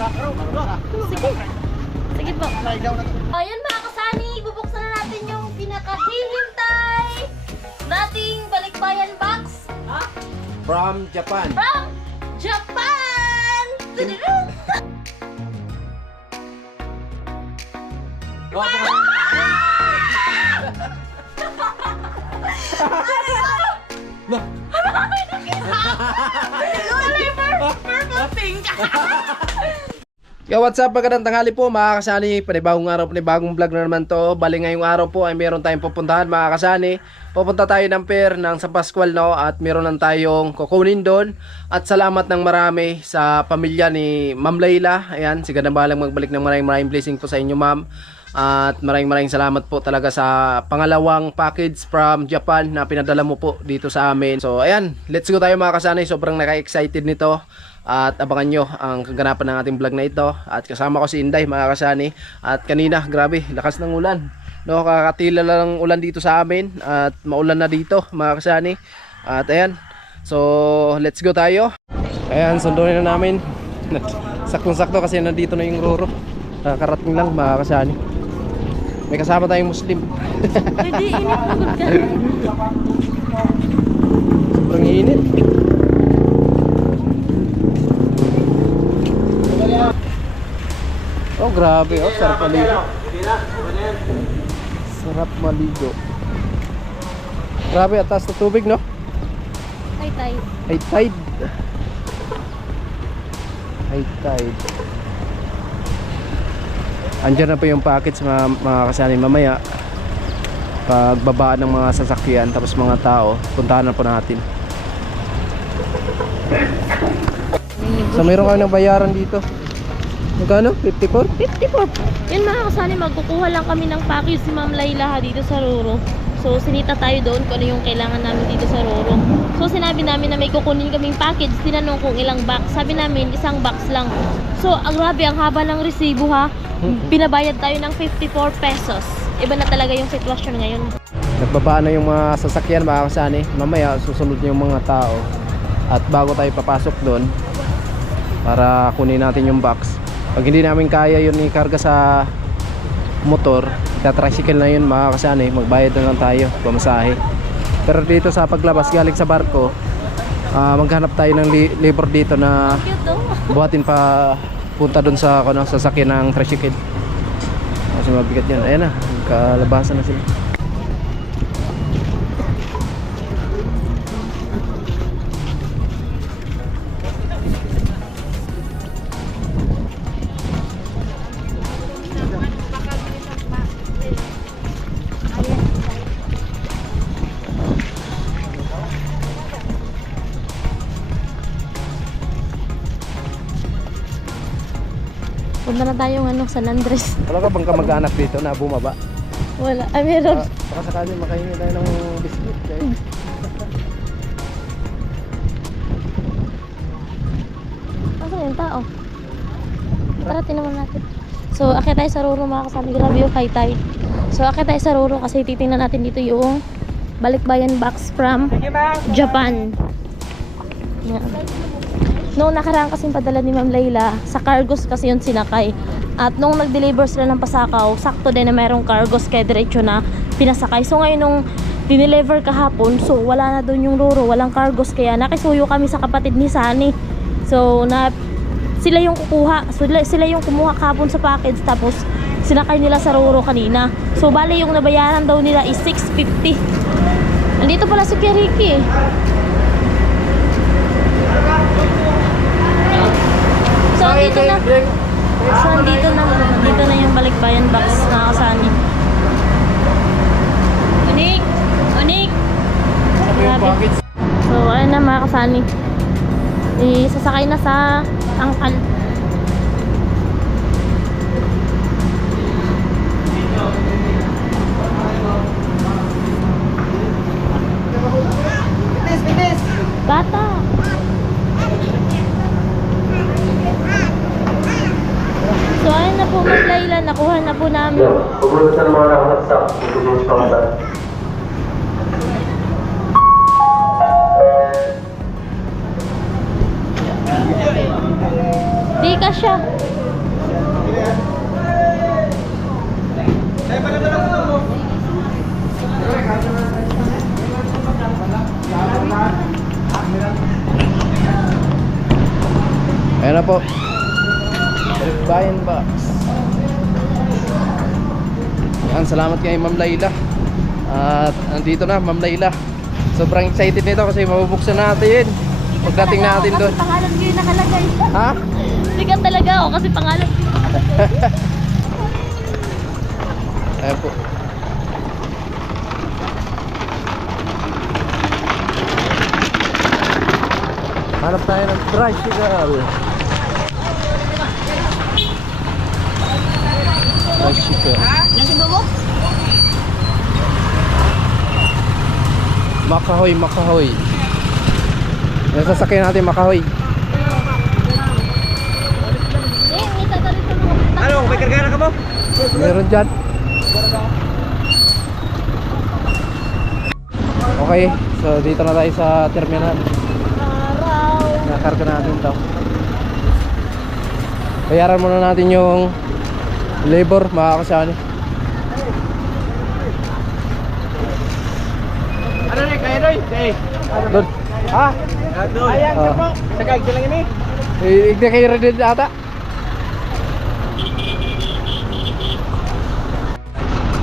Sige. Sige po. Ayun mga kasani, bubuksan na natin yung pinakahihintay nating balikbayan box. From Japan. From Japan! Tudurun! Purple pink! Yo, what's up? Magandang tanghali po mga kasani. Panibagong araw, panibagong vlog na naman to. Bali ngayong araw po ay meron tayong pupuntahan mga kasani. Pupunta tayo ng pier ng San Pascual, no? At meron lang tayong kukunin doon. At salamat ng marami sa pamilya ni Ma'am Layla. Ayan, siga na balang magbalik ng maraming blessing po sa inyo, ma'am. At maraming salamat po talaga sa pangalawang package from Japan na pinadala mo po dito sa amin. So ayan, let's go tayo mga kasani. Sobrang naka-excited nito. At abangan nyo ang kaganapan ng ating vlog na ito. At kasama ko si Inday mga kasani. At kanina, grabe, lakas ng ulan, no, kakatila lang ulan dito sa amin. At maulan na dito mga kasani. At ayan, so let's go tayo. Ayan, sunduin na namin. Saktong-sakto kasi nandito na yung Roro. Karating lang mga kasani. May kasama tayong Muslim. Pwede init pagod ka. Sobrang init. Oh, grabe. Oh, sarap maligo. Sarap maligo. Grabe, atas na tubig, no? High tide. High tide. High tide. Andiyan na po yung package mga kasani mamaya. Pagbabaan ng mga sasakyan, tapos mga tao, puntahan na po natin. So, mayroon kami ng bayaran dito. Magkano? 54? 54. Yun mga kasani, magkukuha lang kami ng package si Ma'am Layla dito sa Roro. So sinita tayo doon kung ano yung kailangan namin dito sa Roro. So sinabi namin na may kukunin kaming package. Tinanong kung ilang box. Sabi namin isang box lang. So grabe, ang haba ng resibo ha. Pinabayad tayo ng 54 pesos. Iba na talaga yung sitwasyon ngayon. Nagbabaan na yung mga sasakyan mga kasani. Mamaya susunod yung mga tao. At bago tayo papasok doon para kunin natin yung box, pag hindi namin kaya yun ikarga sa motor, tricycle na yun mga kasani, magbayad na lang tayo pamasahe. Pero dito sa paglabas galing sa barko, maghanap tayo ng labor dito na buhatin pa punta dun sa sasakyan ng tricycle kasi mabigat yan. Ayan na, kalabasan na sila. Punta na tayong San Andres. Wala ka bang kamag-anak dito na bumaba? Wala. Meron. Baka sakali makahingi tayo ng biscuit eh. Asan yung tao? Tara, tinaman natin. So, akit tayo sa Roro mga kasama. Grabe yung high tide. So, akit tayo sa Roro kasi titingnan natin dito yung balikbayan box from Japan. Yan. Noong nakaraan kasing padala ni Ma'am Layla, sa Cargos kasi yun sinakay. At nung nag-deliver sila ng Pasakaw, sakto din na mayroong Cargos kaya diretso na pinasakay. So ngayon nung dineliver kahapon, so wala na doon yung Roro, walang Cargos, kaya nakisuyo kami sa kapatid ni Sunny. So sila yung kukuha, so sila yung kumuha kahapon sa package, tapos sinakay nila sa Roro kanina. So bali yung nabayaran daw nila is 650. Nandito pala si Kuya Ricky eh. So dito na. So dito na yung balikbayan box na kasani. Unik. Grabe. So ayun na mga kasani. Sasakay na sa angkan. Bata. So ayun na po Ma'am Layla, nakuha na po namin. Pupunta ng mga nakasaksak, pupunta sa mga Di ka siya. Ayan na po. Bayan box. Yan, salamat kay Ma'am Layla. At andito na Ma'am Layla. Sobrang excited nito kasi mabubuksan natin pagdating natin doon. Kasi pangalan ko yung nakalagay. Ha? Sikat talaga ako kasi pangalan ko. Ayan po. Hanap tayo ng tricycle. Tricycle. Makahoy, makahoy. Yung sasakyan natin makahoy. Ano, may kargana ka mo? Meron dyan. Okay, so dito na tayo sa terminal. Nakarga natin to. Bayaran muna natin yung labor, mga kasani. Ano na, kaya doy? Doon. Ha? Ayan, Ah. po. Sagay ka lang ini. Hindi kayo ready ata?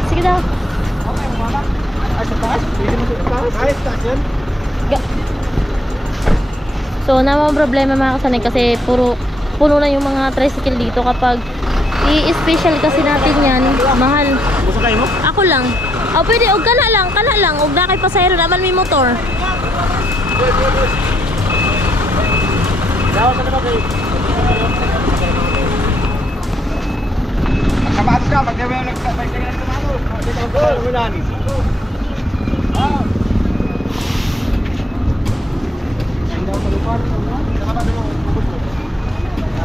Sige daw. Ay, sa taas? Pwede mo sa taas? Ay, sa taas yan. So, namang problema mga kasanay kasi puno na yung mga tricycle dito kapag i-special kasi natin yan, mahal. Gusto kayo mo? Ako lang. O pwede, og kana lang. Og na kay pasahero naman may motor. Dawa sa naman kayo. Kamatos ka, pag di mo nagsabay ka ng kamatos. Dito ang gusto mo nani.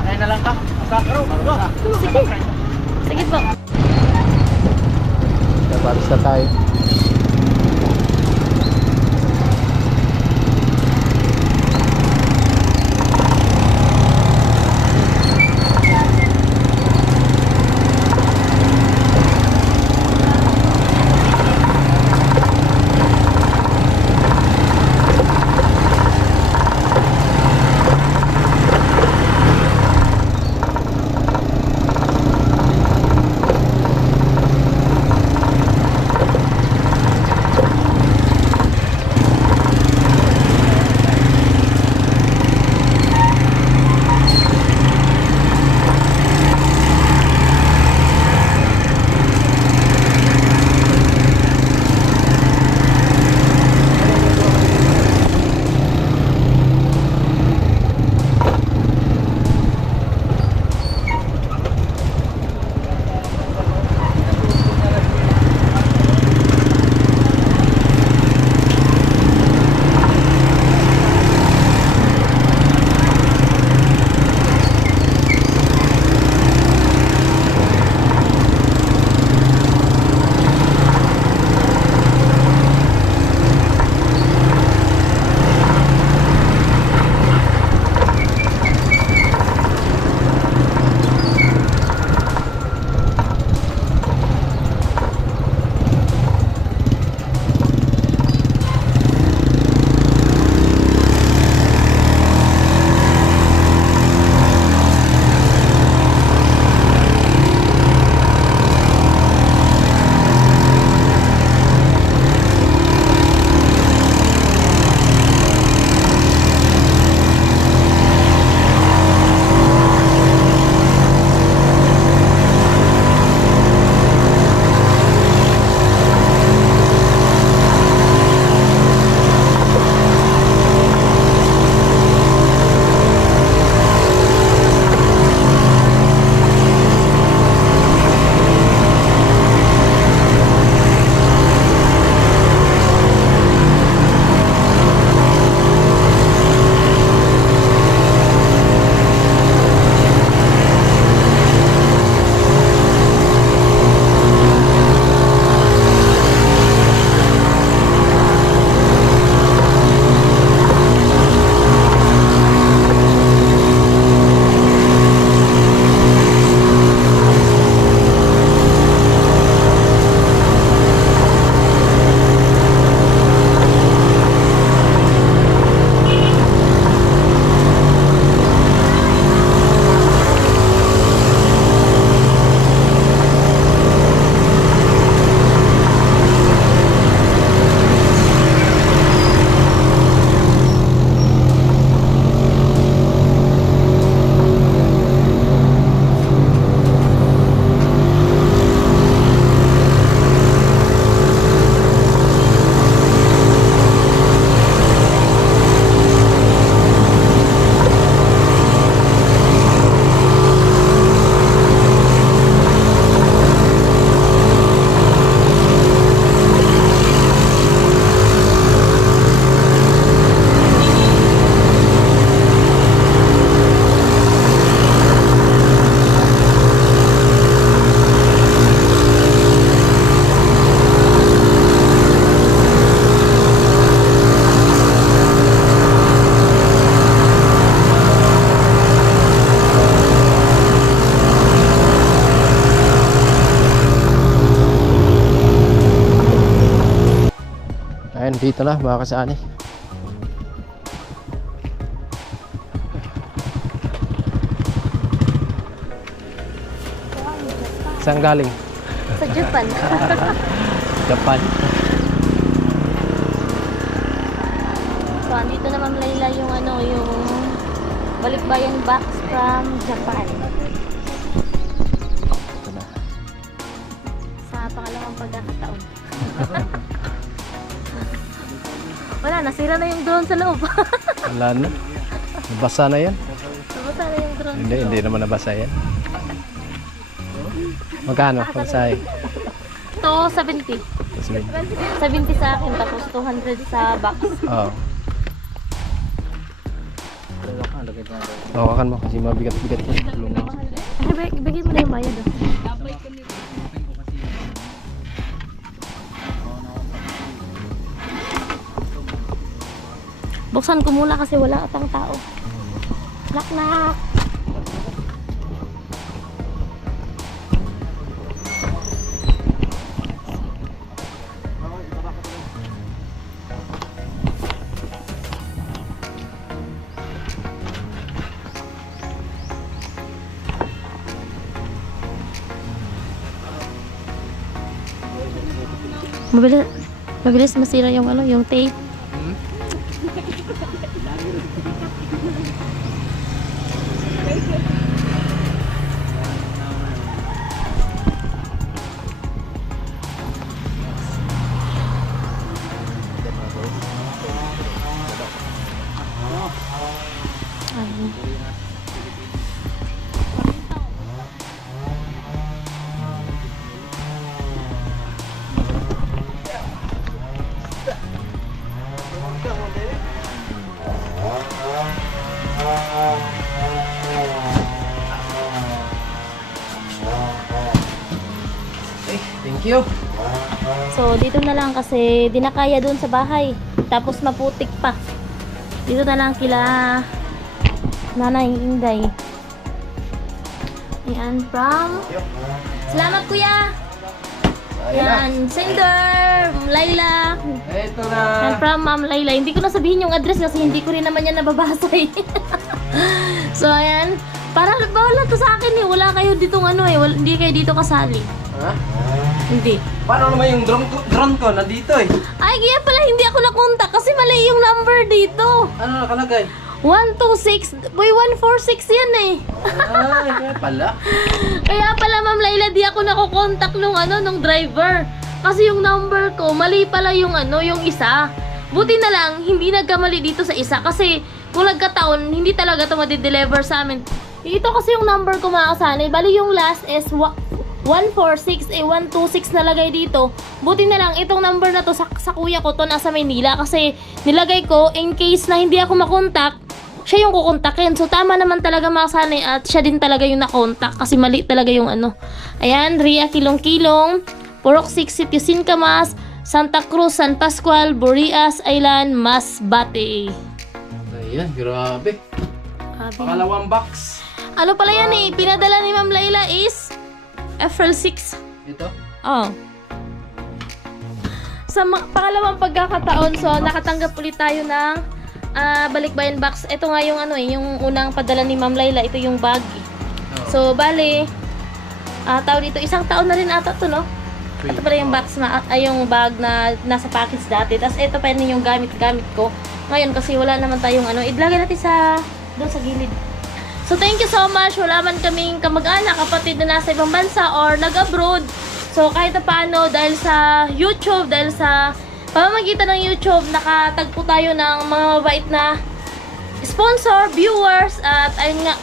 Kaya na lang ka. Sakro. Sige. Sige po. Paris na tayo. Dito na mga kasani. Saan galing? Sa Japan. Japan. So, andito na Ma'am Layla yung ano, yung balikbayan box from Japan. Ito na. Sa pangalawang pagkakataon. Wala, nasira na yung drone sa loob. Wala na. Nabasa na yan. Nabasa na yung drone. Hindi naman nabasa yan. Magkano? Pagsahe? Ito, 70. 70 sa akin, tapos 200 sa box. Oo. Hawakan mo kasi mabigat-bigat yan. Lumang. Ay, bigyan mo na yung bayad. Buksan ko muna kasi wala atang tao. Knock knock. Mabilis masira yung ano, yung tape. Thank you. So, dito na lang kasi di na kaya dun sa bahay. Tapos maputik pa. Dito na lang kila Nanay Inday. Ayan, from... Salamat, kuya! Ayan, sender, Layla. Ito Ayan, na. from Ma'am Layla. Hindi ko na sabihin yung address kasi hindi ko rin naman yan nababasa eh. So, ayan. Para bawala to sa akin eh. Wala kayo ditong ano eh. Hindi kayo dito kasali. Ha? Hindi. Paano naman yung drone ko? Nandito eh. Ay, kaya pala hindi ako nakontak kasi mali yung number dito. Ano nakalagay? 126, boy 146 yan eh. Ay, kaya pala. Kaya pala Ma'am Layla, di ako nakokontak nung ano, nung driver. Kasi yung number ko, mali pala yung ano, yung isa. Buti na lang, hindi nagkamali dito sa isa. Kasi kung nagkataon, hindi talaga ito madideliver sa amin. Ito kasi yung number ko mga kasanay. Bali yung last is 146, 126 nalagay dito. Buti na lang, itong number na to sa kuya ko to nasa Maynila. Kasi nilagay ko, in case na hindi ako makontak, siya yung kukontakin. So, tama naman talaga mga kasanay at siya din talaga yung nakontak kasi mali talaga yung ano. Ayan, Ria Kilong-Kilong, Purok 6 City, Sincamas, Santa Cruz, San Pascual, Burias Island, Masbate. Ayan, grabe. Pangalawang box. Ano pala yan eh, pinadala ni Ma'am Layla is April 6. Ito? Oh. Sa pangalawang pagkakataon, so nakatanggap ulit tayo ng balikbayan box. Ito nga yung ano eh, yung unang padala ni Ma'am Layla, ito yung bag. So bale, tao dito, isang taon na rin ata to, no? Ito pala yung box na, yung bag na nasa package dati. Tapos ito pa rin yung gamit-gamit ko. Ngayon kasi wala naman tayong ano, ilagay natin sa doon sa gilid. So thank you so much. Wala man kaming kamag-anak, kapatid na nasa ibang bansa or nag-abroad. So kahit na paano, dahil sa YouTube, dahil sa pamamagitan ng YouTube, nakatagpo tayo ng mga mabait na sponsor, viewers, at ayun nga,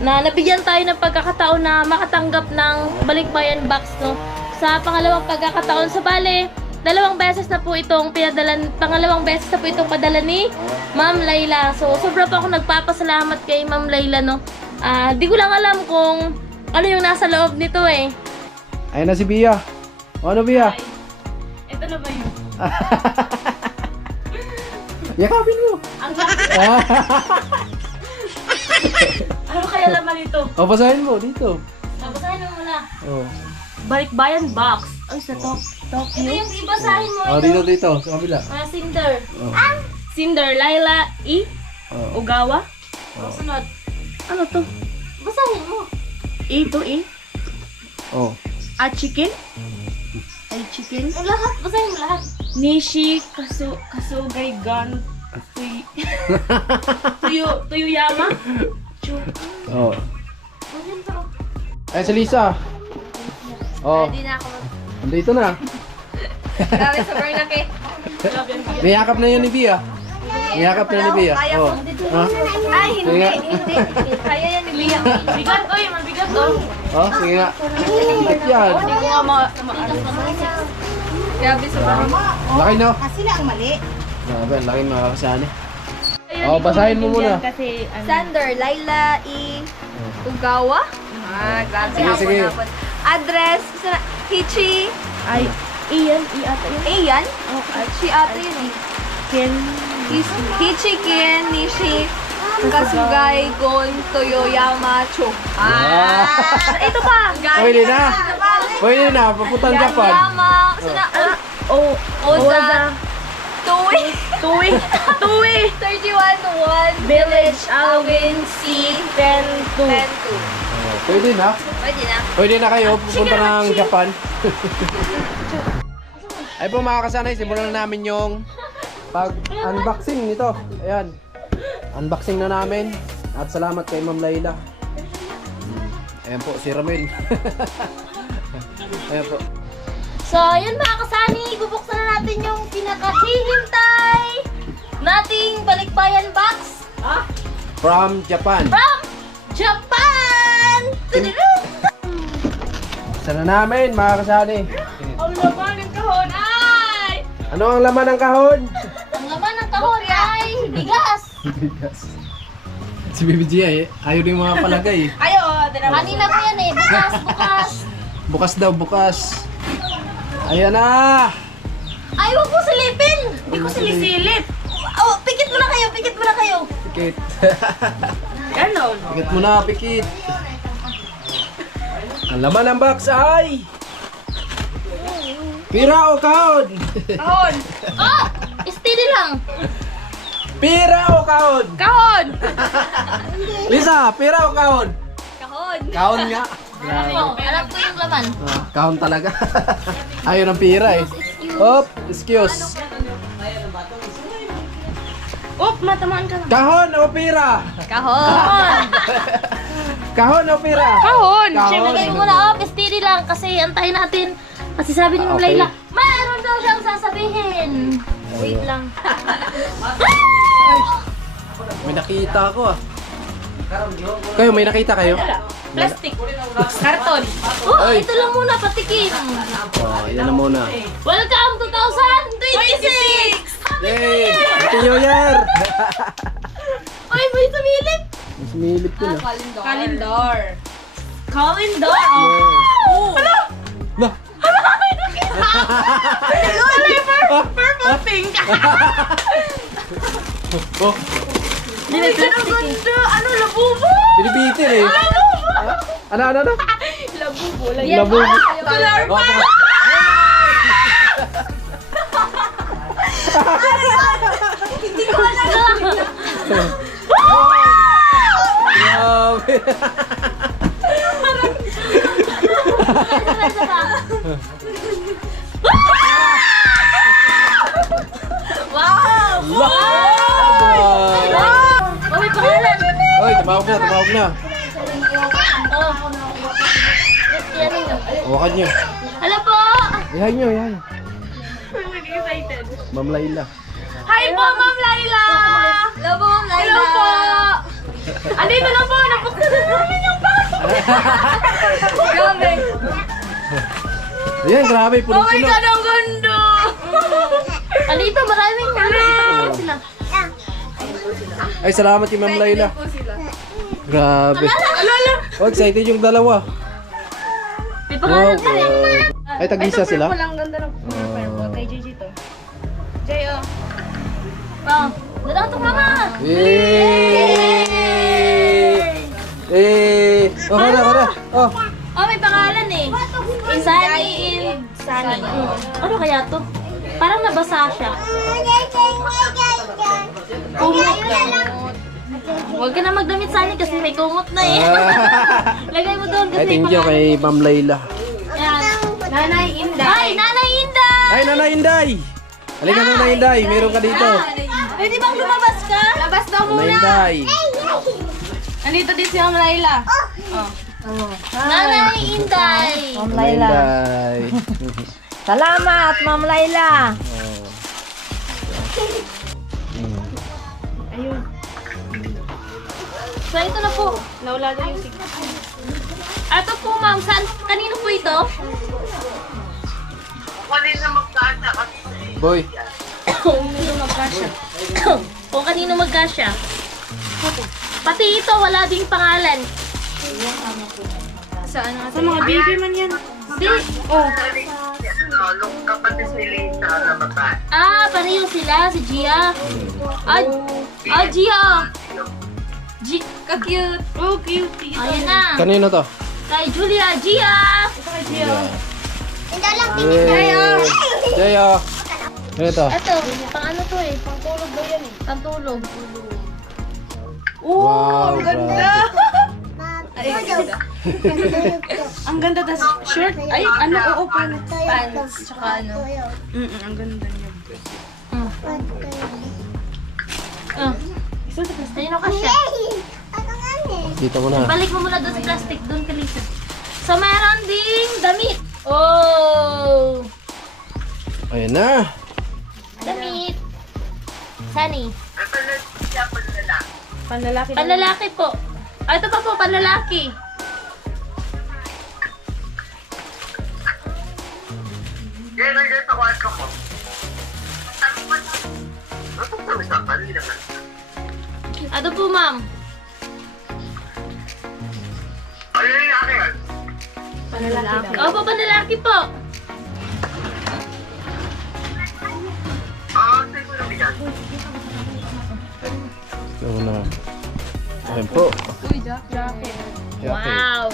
na nabigyan tayo ng pagkakataon na makatanggap ng balikbayan box, no? Sa pangalawang pagkakataon, sa bale, dalawang beses na po itong pangalawang beses na po itong padala ni Ma'am Layla. So, sobra po ako nagpapasalamat kay Ma'am Layla, no? Di ko lang alam kung ano yung nasa loob nito eh. Ayun na si Bia. O, ano Bia? Ito na ba yun? Yakapin mo. Ang laki. Ano kaya laman ito? O, basahin mo dito. Basahin mo muna. O. Balikbayan box. Ay, sa to. Ito yung ibasahin mo. Oh, dito, sa kabila. Cinder. Oh. Cinder, Laila, Oh. Ugawa. Oh. Sunod. Ano to? Basahin mo. Oh. Chicken. Ay, chicken. Lahat, basahin mo lahat. Nishi, Kasugay, Gan, Tuyuyama. Oh. Ay, si Lisa. Oh. Hindi na ako. Andito na. Grabe, sobrang laki. Niyakap na yun ni Bia. Niyakap na ni Bia. Oh. Ha? Ay, Sige nga. hindi. Kaya yan ni Bia. Bigat, oy, mabigat, oh. Oh, sige nga. Bigat yan. Hindi ko nga Grabe, sobrang. Laki, no? Sila ang mali. Grabe, ang laki mga kasani. Oh, basahin mo muna. Kasi, Sander, Laila, Ugawa. Grabe. Sige, sige. Address, Hichi. ay, iyan, ata yun. Ayan. Si ate yun eh. Ken, Hichi, Ken, Nishi, Kasugay, Gon, Toyoyama, Cho. Ito pa. Pwede na. Pwede na. Papuntang Japan. Yama. Oza. Tui. 31-1. Village, Alvin, C, Pen, 2. 10-2. Oh, pwede na. Pwede na. Pwede na kayo. Pupunta ng Japan. Ay po mga kasanay, simulan na namin yung pag-unboxing nito. Ayan. Unboxing na namin. At salamat kay Ma'am Laila. Ayan po, si Ramel. Ayan po. So, yun mga kasani, bubuksan na natin yung pinakahihintay nating balikbayan box From Japan. from Japan! Sana namin mga kasani. Ang laman ng kahon ay! Ano ang laman ng kahon? Ang laman ng kahon ay bigas! Si Baby G ay ayaw din mga palagay. Kanina ko yan eh, bukas! Bukas daw, bukas. Ayan na! Ay, huwag mo silipin! Hindi ko silisilip! Oh, pikit mo na kayo! Pikit. Ganon. Pikit mo na, pikit. Ang laman ng box ay... Pira o kahon? Kahon! Oh! Steady lang! Pira o kahon? Kahon! Lisa, pira o kahon? Kahon. Kahon nga. Alam ko yung laman. Kahon talaga. Ayaw ng pira eh. Op, excuse. Oop, matamaan ka na. Kahon o pira? Kahon. Kahon o pira? Kahon! Kahon. Siyempre, kayo muna, steady lang kasi antayin natin. Kasi sabi ni Ma'am Okay. Laila, mayroon daw siyang sasabihin. Wait lang. May nakita ako ah. Kayo, may nakita kayo? Plastic. Karton. Oh, Ay. ito lang muna, patikim. Oh, yan na muna. Welcome 2026! Yay! Happy New Year! Ay, may sumilip. Sumilip ko na. Calendar. Calendar. Oh. Nah. Purple pink. Oh, Ay, ganda. Ano, labubo? binibitin eh. Ano? Labubo. Labubo. Color Oh, Hindi ko alam. grabe. Wow! Wow! Oh, may pangalan. Oy, tumawag na. Oh. Yan yun. Hawakan nyo. Hello po! Ihay nyo. I'm excited. Ma'am Laila. Hi po, Ma'am Laila! Hello po, Laila. Hello po! Andito na po, napuksan na namin yung box! Grabe. Ayan, grabe. Oh my Punong-puno. God, ang ganda! Andito, maraming sila. Ay, salamat kay Ma'am Laila. Grabe. Alala! Oh, excited yung dalawa. May pangalan pa rin. Ay, tag-isa sila? Ang ganda ng Oh. kay JJ to. Jay, oh. Oh, nadatok mama! Eh! Oh, kada. Oh. Oh, may pangalan eh. Sunny in Sunny. Ano kaya to? Parang nabasa siya. Kumot ka. Huwag ka na magdamit, Sunny, kasi may kumot na eh. Lagay mo doon kasi Ay, thank you pangalan. kay Ma'am Layla. Yan. Nanay Inday. Ay, Nanay Inday! Ay, Nanay Inday! Halika, Nanay Inday. Meron ka dito. Pwede bang lumabas ka? Labas daw Nanay muna. Inday. Andito din si Ma'am Laila. Nanay Inday! Nanay Inday. Salamat, Ma'am Layla. So, ito na po. Nawala daw yung signal. Ito po, ma'am. Saan? Kanino po ito? Boy. Kung kanino magkasya. Pati ito, wala ding pangalan. Saan nga? Sa mga baby man yan. Di. Oh. Pareho sila. Si Gia. Gia. Ka-cute. Oh, cute. Ayan na. Kanino to? Kay Julia. Gia. Yay! Jaya! Ano ito? Ito, pang ano to eh. Pang tulog daw yan eh. Pang tulog. Wow, ganda! Ang ganda tas shirt. Ay, ano, oo, pants. Tsaka ano. Ang ganda niya. Kanino ka siya? Dito mo na. Balik mo muna doon sa plastic. Doon ka Lisa. So, meron ding damit. Oh! Ayan na. Damit. Sunny. Panlalaki. Panlalaki po. Ito pa po, panlalaki. Ito po, ma'am. Panlalaki. Opo, panlalaki po. Ito mo na. Ayan po. Uy, jacket. Wow.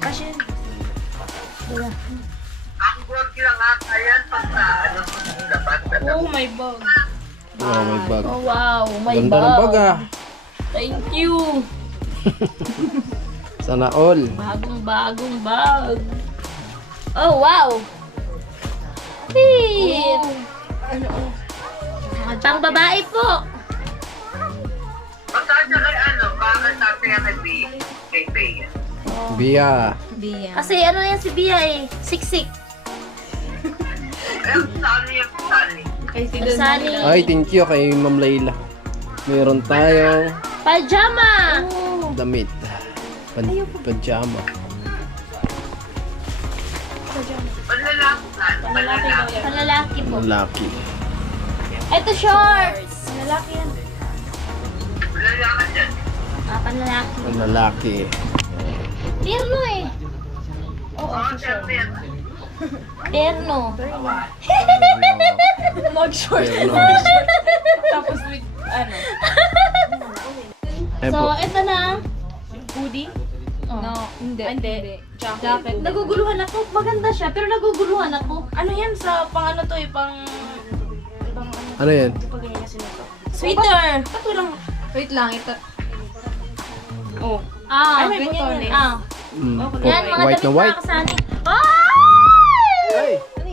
Fashion. Oh, my bag. Oh, may bag. Oh, wow. May Ganda ng bag ah. Thank you. Sana all. Bagong bag. Oh, wow. Pin. Pang babae po. Bia. Kasi ano yan si Bia eh. Siksik. Kay si Sunny. Ay, thank you kay Ma'am Layla. Meron tayong Pajama. damit. Pajama. Panlalaki po. Malaki. Ito shorts. Panlalaki yan. Panlalaki. Malaki. Terno eh. Terno. Mag-short. Meron. Tapos with, ano, Ayan So, po. ito na. hoodie? Oh. No, hindi. Jacket. Naguguluhan ako. Maganda siya, pero naguguluhan ako. Ano yan sa pang ano to eh, pang Ano yan? pag ganyan na sinuot. Sweater. Ito lang. Wait lang, ito. Oh. Ah, Ay, may botones. Ah. Yan, mga White na damit white. mga kasani. Ay! Ay!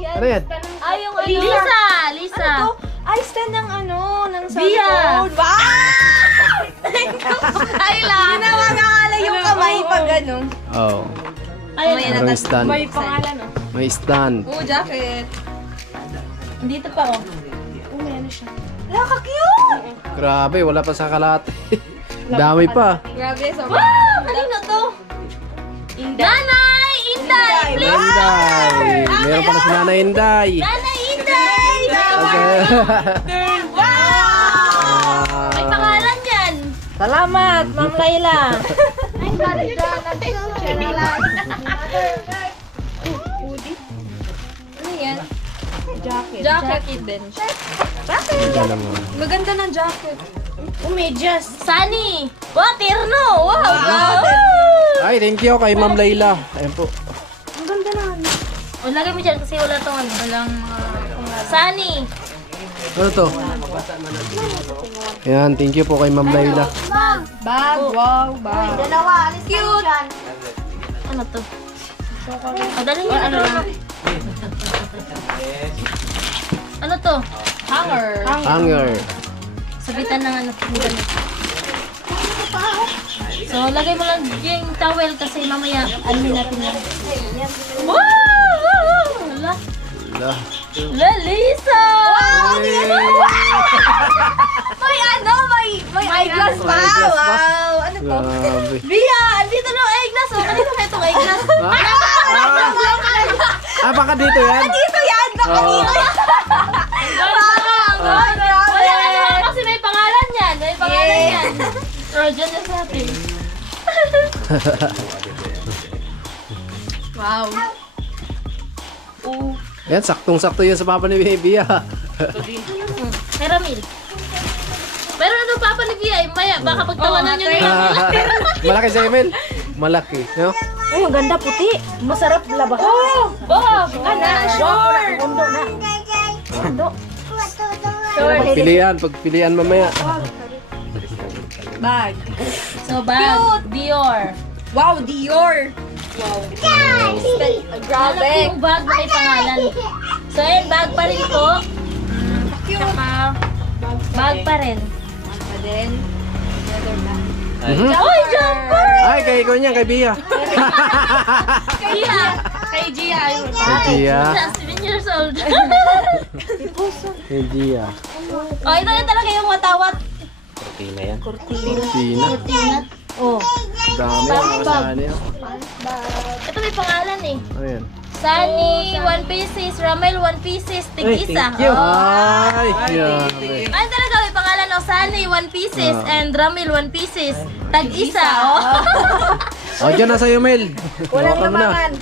Ano yan? Ay, yung ano. Lisa! Lisa! Ano to? Ay, stand ng ano, ng sa Bia. likod. Wow! Ay lang. Ginawa nga kala yung kamay pag ano. Oh. Ayun. Merong stand. May pangalan oh. May stand. Oh, jacket. Dito pa oh. Oh, may ano siya. Nakaka-cute! Grabe, wala pa sa kalate. Dami pa. Grabe, so. Wow! Kanino to? Nanay! Inday! Please! Inday! Meron pala si Nanay Inday. Nanay Inday! Okay. Wow! May pangalan yan. Salamat, Ma'am Layla. Ano yan? Jacket. Jacket din. Maganda mo. Maganda ng jacket. Medyas. Sunny! Wow, terno! Wow! Ay, thank you kay Ma'am Layla. Ayan po. O, lagay mo dyan kasi wala tong ano. Walang Sunny. Ano to? Ayan, thank you po kay Ma'am Layla. Bag, wow, bag. Cute. Ano to? O, dali niyo na ano. Ano to? Hanger. Hanger. Sabitan ng ano. ng ganito. So, lagay mo lang yung towel kasi mamaya ano natin yan. Wow! Wala. Wala. La Lisa! Wow! May ano, may eyeglass pa. Wow, ano to? Grabe. Bia! Andito na ang eyeglass. O, kanina na itong eyeglass. Baka dito yan? Dito yan, baka dito yan. Wala nga kasi may pangalan yan. May pangalan yan. O, dyan na sa atin. Wow. Yan, saktong-sakto yan sa papa ni Baby ah. Kay Ramil. Pero ano papa ni Bia? Maya, baka pagtawanan niyo ni Ramil. Malaki sa Emil. Malaki. No? Ay, ang ganda puti. Masarap labahan. Oh, Kana, sure. Undo na. Undo. Pagpilian mamaya. Bag. So, bag. Dior. Wow, Dior. Wow. Grabe. Yung bag na may pangalan. So, ayun, bag pa rin po. Tsaka, bag pa rin. And then, another bag. Mhm. Uy, jumper! Ay, kay ko niyan, kay Bia. Bia! Kay Gia. Kay Bia. Just 7 years old. Kay Bia. Oh, ito na talaga yung watawat. Cortina. Oh. Dami ang mga sani. Ito may pangalan eh. Ayan. Sunny, 1 pieces. Ramel, 1 pieces. Tig-isa. Thank you. Oh. Ay, grabe. Ay, talaga may pangalan oh. Sunny, 1 pieces. And Ramel, 1 pieces. Tag-isa. Oh. O, dyan na sa'yo, Mel. Walang Hawakan mo na. lamangan.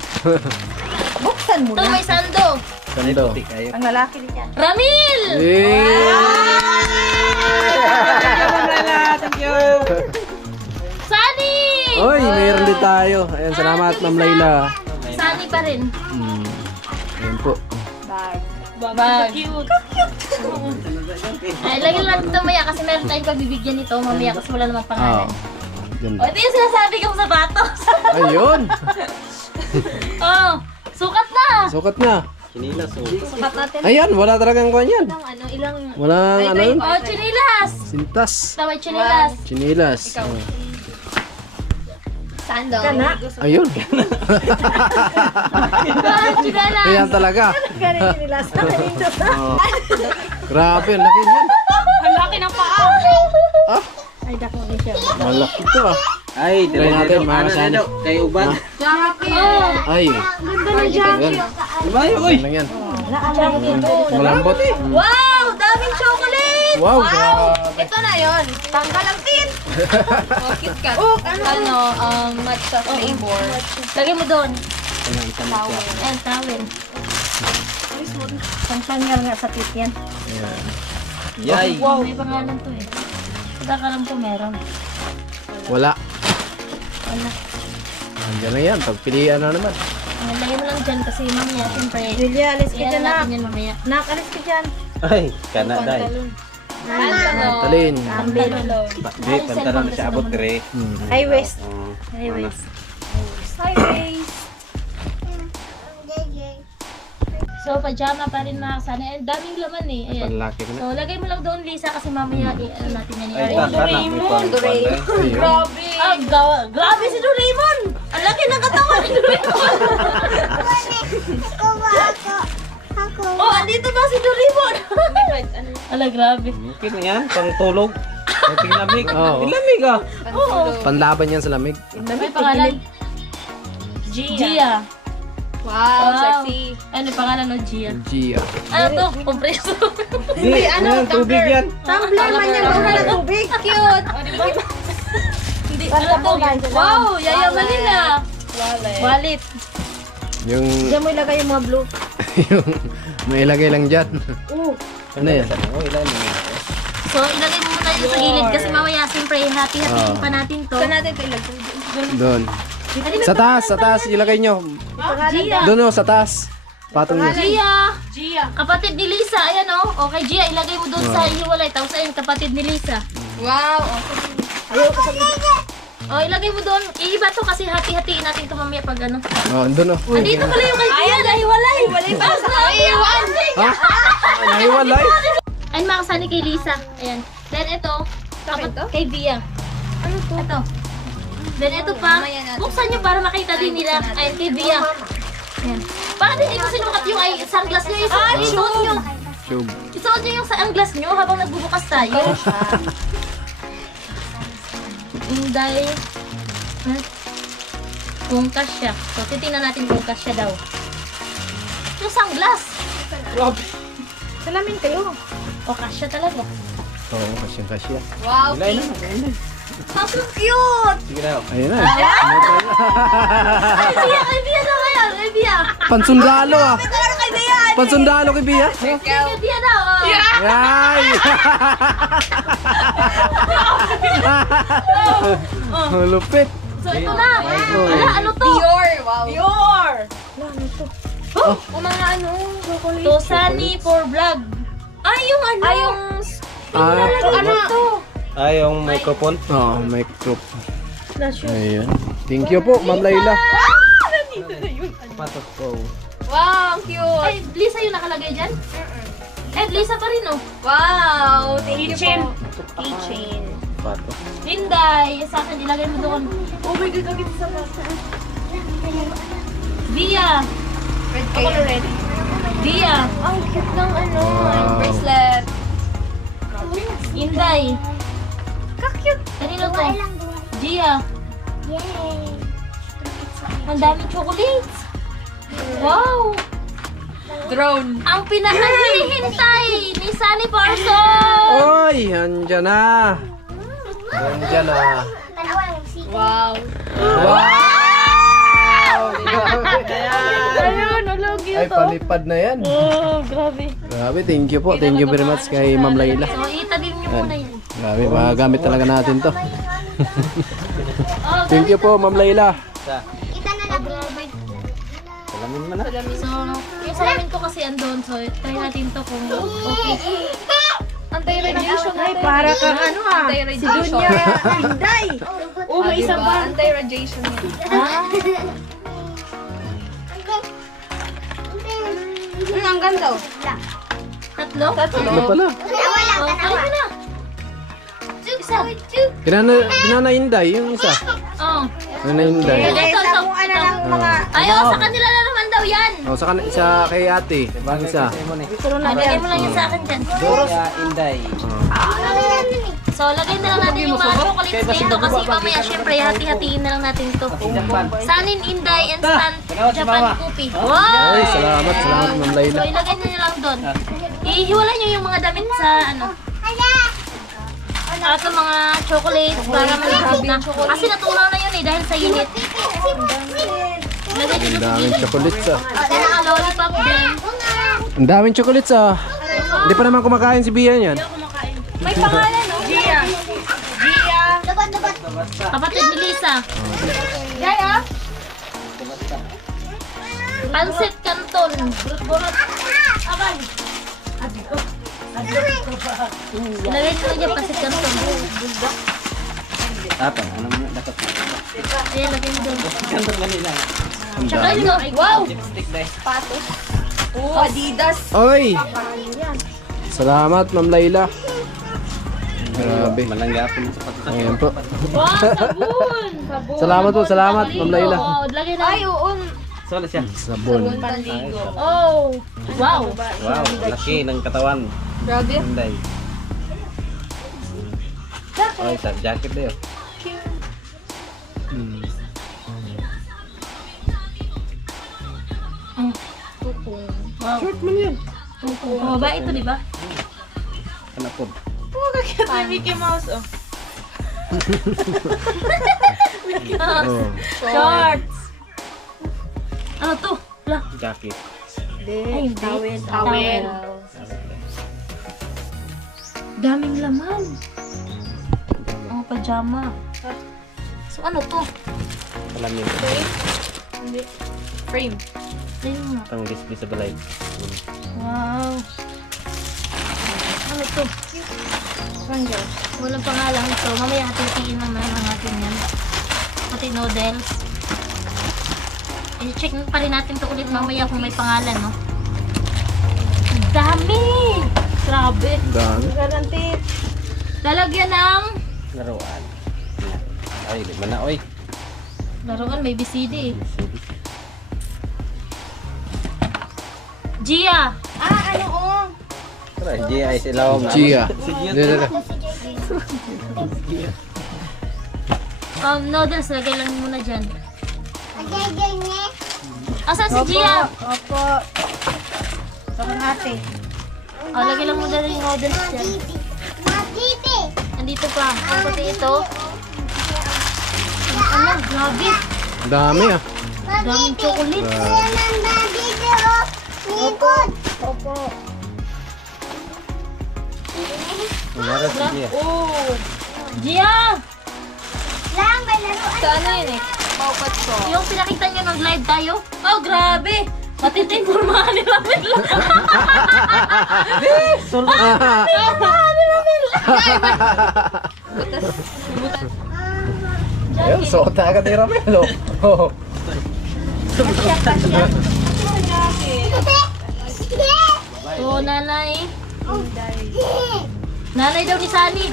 Buksan mo Ito na. may sando. Sando. Ang lalaki din yan. Ramil! Thank you. Sunny! Oy, mayroon din tayo. Ayan, salamat, Ma'am Layla. Sunny pa rin. Ayan po. Bag. Cute. Ay, lagyan lang ito maya kasi meron tayong pagbibigyan nito mamaya kasi wala namang Oo. pangalan. Ganda. O, ito yung sinasabi kong sapatos. Ayun. Oh, sukat na. Sukat na. Sukat natin. Ayan, wala talagang kwan yan. Ilang... Walang ano yun. Oh, chinilas. Sintas. Tawag chinilas. Chinilas. Oh. Sando. Kana. Ayun. Ah, chinilas. Ayan talaga. Ganun nila sa kanito. Oh. Grabe, ang laki niyan. Ang laki ng paa. Ah, Ay, dako ni siya. malaki ito ah. Ay, Try natin, mga kasani. Kay Uban. Oh, Ay. ganda ng jacket. Diba yun, uy? Ano yan? Naalang ito. Malambot. Wow, daming chocolate. Wow, grabe. Ito na yon. Tanggal ang tin. KitKat. Ano, matcha flavor. Lagay mo doon. Ayan, towel. Pangtanggal nga sa tit yan. Yay. Wow, may pangalan to eh. Pagkakalam ko meron. Wala. Wala. Andiyan na yan. Pagpilian na naman. Lagay mo lang dyan kasi mamaya, siyempre. Julia, alis ka Iyan dyan na. natin yan mamaya. Nak, alis ka dyan. Ay, Canada. Talin. Ambil. Di, pantalon na siya abot dire. High waist. Anyways. Highways. So, pajama pa rin mga kasana. Ang daming laman eh. Ayan. Panlaki ko na. So, lagay mo lang doon, Lisa, kasi mamaya ano natin yan Ay, i-arrange. tata na. May pang-pang. Grabe! Grabe si Doraemon! Ang laki ng katawan ni Doraemon! Oh, andito ba si Doraemon? Ala, grabe. Okay na yan, pang-tulog. Pang lamig. Oo. Lamig ah. Oo. Panlaban yan sa lamig. May pangalan? Gia. Wow, sexy. Ano yung pangalan ng Gia? Gia. Ano to? Kompreso. Di, ano, tubig yan. Tumbler man yan. Baka na tubig. Cute! Hindi, ano to? Wow, yayamanin na. Wallet. Yung, Diyan mo ilagay yung mga blue. yung may ilagay lang dyan. Ano yan? Oh, ilan yun. So, ilagay mo muna yun sa gilid kasi mamaya, siyempre, hati-hatiin pa natin to. Saan natin ito ilagay? Doon. Sa taas, ilagay nyo. Gia. Doon o, sa taas. Patong nyo. Gia. Kapatid ni Lisa. Ayan o. Okay, Gia, ilagay mo doon sa hiwalay. Tapos ayun, kapatid ni Lisa. Wow. O, ilagay mo doon. Iiba to kasi hati-hatiin natin ito mamaya pag ano. Oh, doon o. Andito pala yung kay Gia. Nahiwalay. Tapos naiiwan. Ha? Nahiwalay? Ayun, makasani kay Lisa. Ayan. Then ito. Kay Bia. Ano to? Ito. Then ito pa. Buksan nyo para makita din nila. Ayun, kay Bia. Ayan. Bakit hindi ko sinukat yung sunglass nyo? Isuot nyo. Tube. Isuot nyo yung sunglass nyo habang nagbubukas tayo. Dahil kung kasya. So, titingnan natin kung kasya daw. Yung sunglass. Salamin kayo. O, kasya talaga. Oo, kasya. Wow. Ang cute. Sige na. Ayun na. Ay, Bia daw ngayon. Ay, Bia. Pansundalo ah. Pansundalo kay Bia. Kay Bia daw. Oh. Yay! Lupit. So, ito na. Ano to? Dior. Wow. Dior! To Sunny for vlog. Ay, yung ano? Ay, yung... Ano to? Yung microphone. Oo, microphone. Ayan. Thank you po, Ma'am Layla. Patok po. Wow, ang cute. Ay, Lisa yung nakalagay dyan? Lisa pa rin, oh. Wow, thank you po. Keychain. Patok. Hinday, sa akin, ilagay mo doon. Oh my God, ang sa bata. Bia. Red kayo. Ready. Bia. Ang cute ng ano, Wow. bracelet. Hinday. Ka-cute. Kanino to? Gia. Ang daming chocolates. Wow. Drone. Ang pinakahinihintay ni Sunny Parson. Oy, andyan na. Andyan na. Wow. Wow! Ayun, nalog Ay, palipad na yan. Oh, grabe. Grabe, thank you po. Thank you very much kay Ma'am Layla. So, itabi niyo muna yan. Grabe, magagamit talaga natin to. Oh, Thank you po, Ma'am Layla. Salamin mo na. so, yung salamin ko kasi andun. So, try natin to kung okay. Anti-radiation. Ay, para kang ano ah. Si Anti-radiation. Dunya Inday. Oh, may isa pa. Anti-radiation yan. Ang ganda oh. Tatlo? Ano pala? Oh, kaya na. Isa. Kinana Inday, yung isa. Oh. Kinana Inday. Ito, ito. Ayaw, sa kanila na naman daw yan. Oh, sa kay ate. Yung isa. Lagay mo lang yan sa akin dyan. Inday. So, lagay na lang natin yung mga chocolates dito kasi mamaya syempre hati-hatiin na lang natin ito. Sanin Inday Instant Japan Coffee. Wow! Oy, salamat, Ma'am Layla. So, ilagay na lang doon. Ihiwalay nyo yung mga damit sa ano. At mga chocolates para maligid na. Kasi natunaw na yun eh dahil sa init. Lagay nyo Ang daming chocolates ah. At mga lollipop din. Ang daming chocolates ah. Hindi pa naman kumakain si Bia niyan. May pangalan no? Gia. Gia. Kapatid ni Lisa. Gaya. Pansit Canton. Ilagay nyo lang dyan Pansit Canton. Dapat, ano mo dapat. Ayan, lagay mo doon. Kantor kanila. Tsaka ito. Wow! Stick dai. Patos. Oh, Adidas. Oy! Salamat, Ma'am Layla. Grabe. Malanggapin sa patok. Ayan po. Wow, sabon! Salamat po, salamat, Ma'am Layla. Oo, lagay na. Ay, oo. Solo siya. Sabon. Oh! Wow! Wow, laki ng katawan. Grabe. Inday. Ay, sa jacket dayo. Hmm. Wow. Short mo yan. Mababa ito, di ba? Ano po? Mickey Mouse oh. Oh. Shorts! Ano to? Wala. Jacket. Ay, hindi. Towel. Daming laman. Oh, pajama. So ano to? Salamin. Hindi. Frame. Ayun nga. Pang display sa balay. Wow. Ano to? Triangle. Walang pangalan ito. Mamaya titiin naman natin yan. Pati noodles. I-check pa rin natin to ulit mamaya kung may pangalan, no? Ang dami! Grabe. Dami. Guarantee. Lalagyan ng Laruan. Ay, di man na, oy. laruan, may BCD. Gia! Ano Tara, GI sila. Chia. Dito. Noodles, lagay lang muna dyan. Asan si Gia? Opo. Parang ate. Lagay lang muna yung noodles dyan. Nandito pa. Ang pati ito. Ano, grabe. Dami ah. Daming chocolate. Opo. Meron si GI. Oh! Gia! Sa ano yun eh? Paupat ko. Yung pinakita niyo nag-live tayo? Oh, grabe! Matitinformahan ni Ramil. Ayun, suot agad ni Ramelo. Oh. So, nanay. Nanay daw ni Sunny.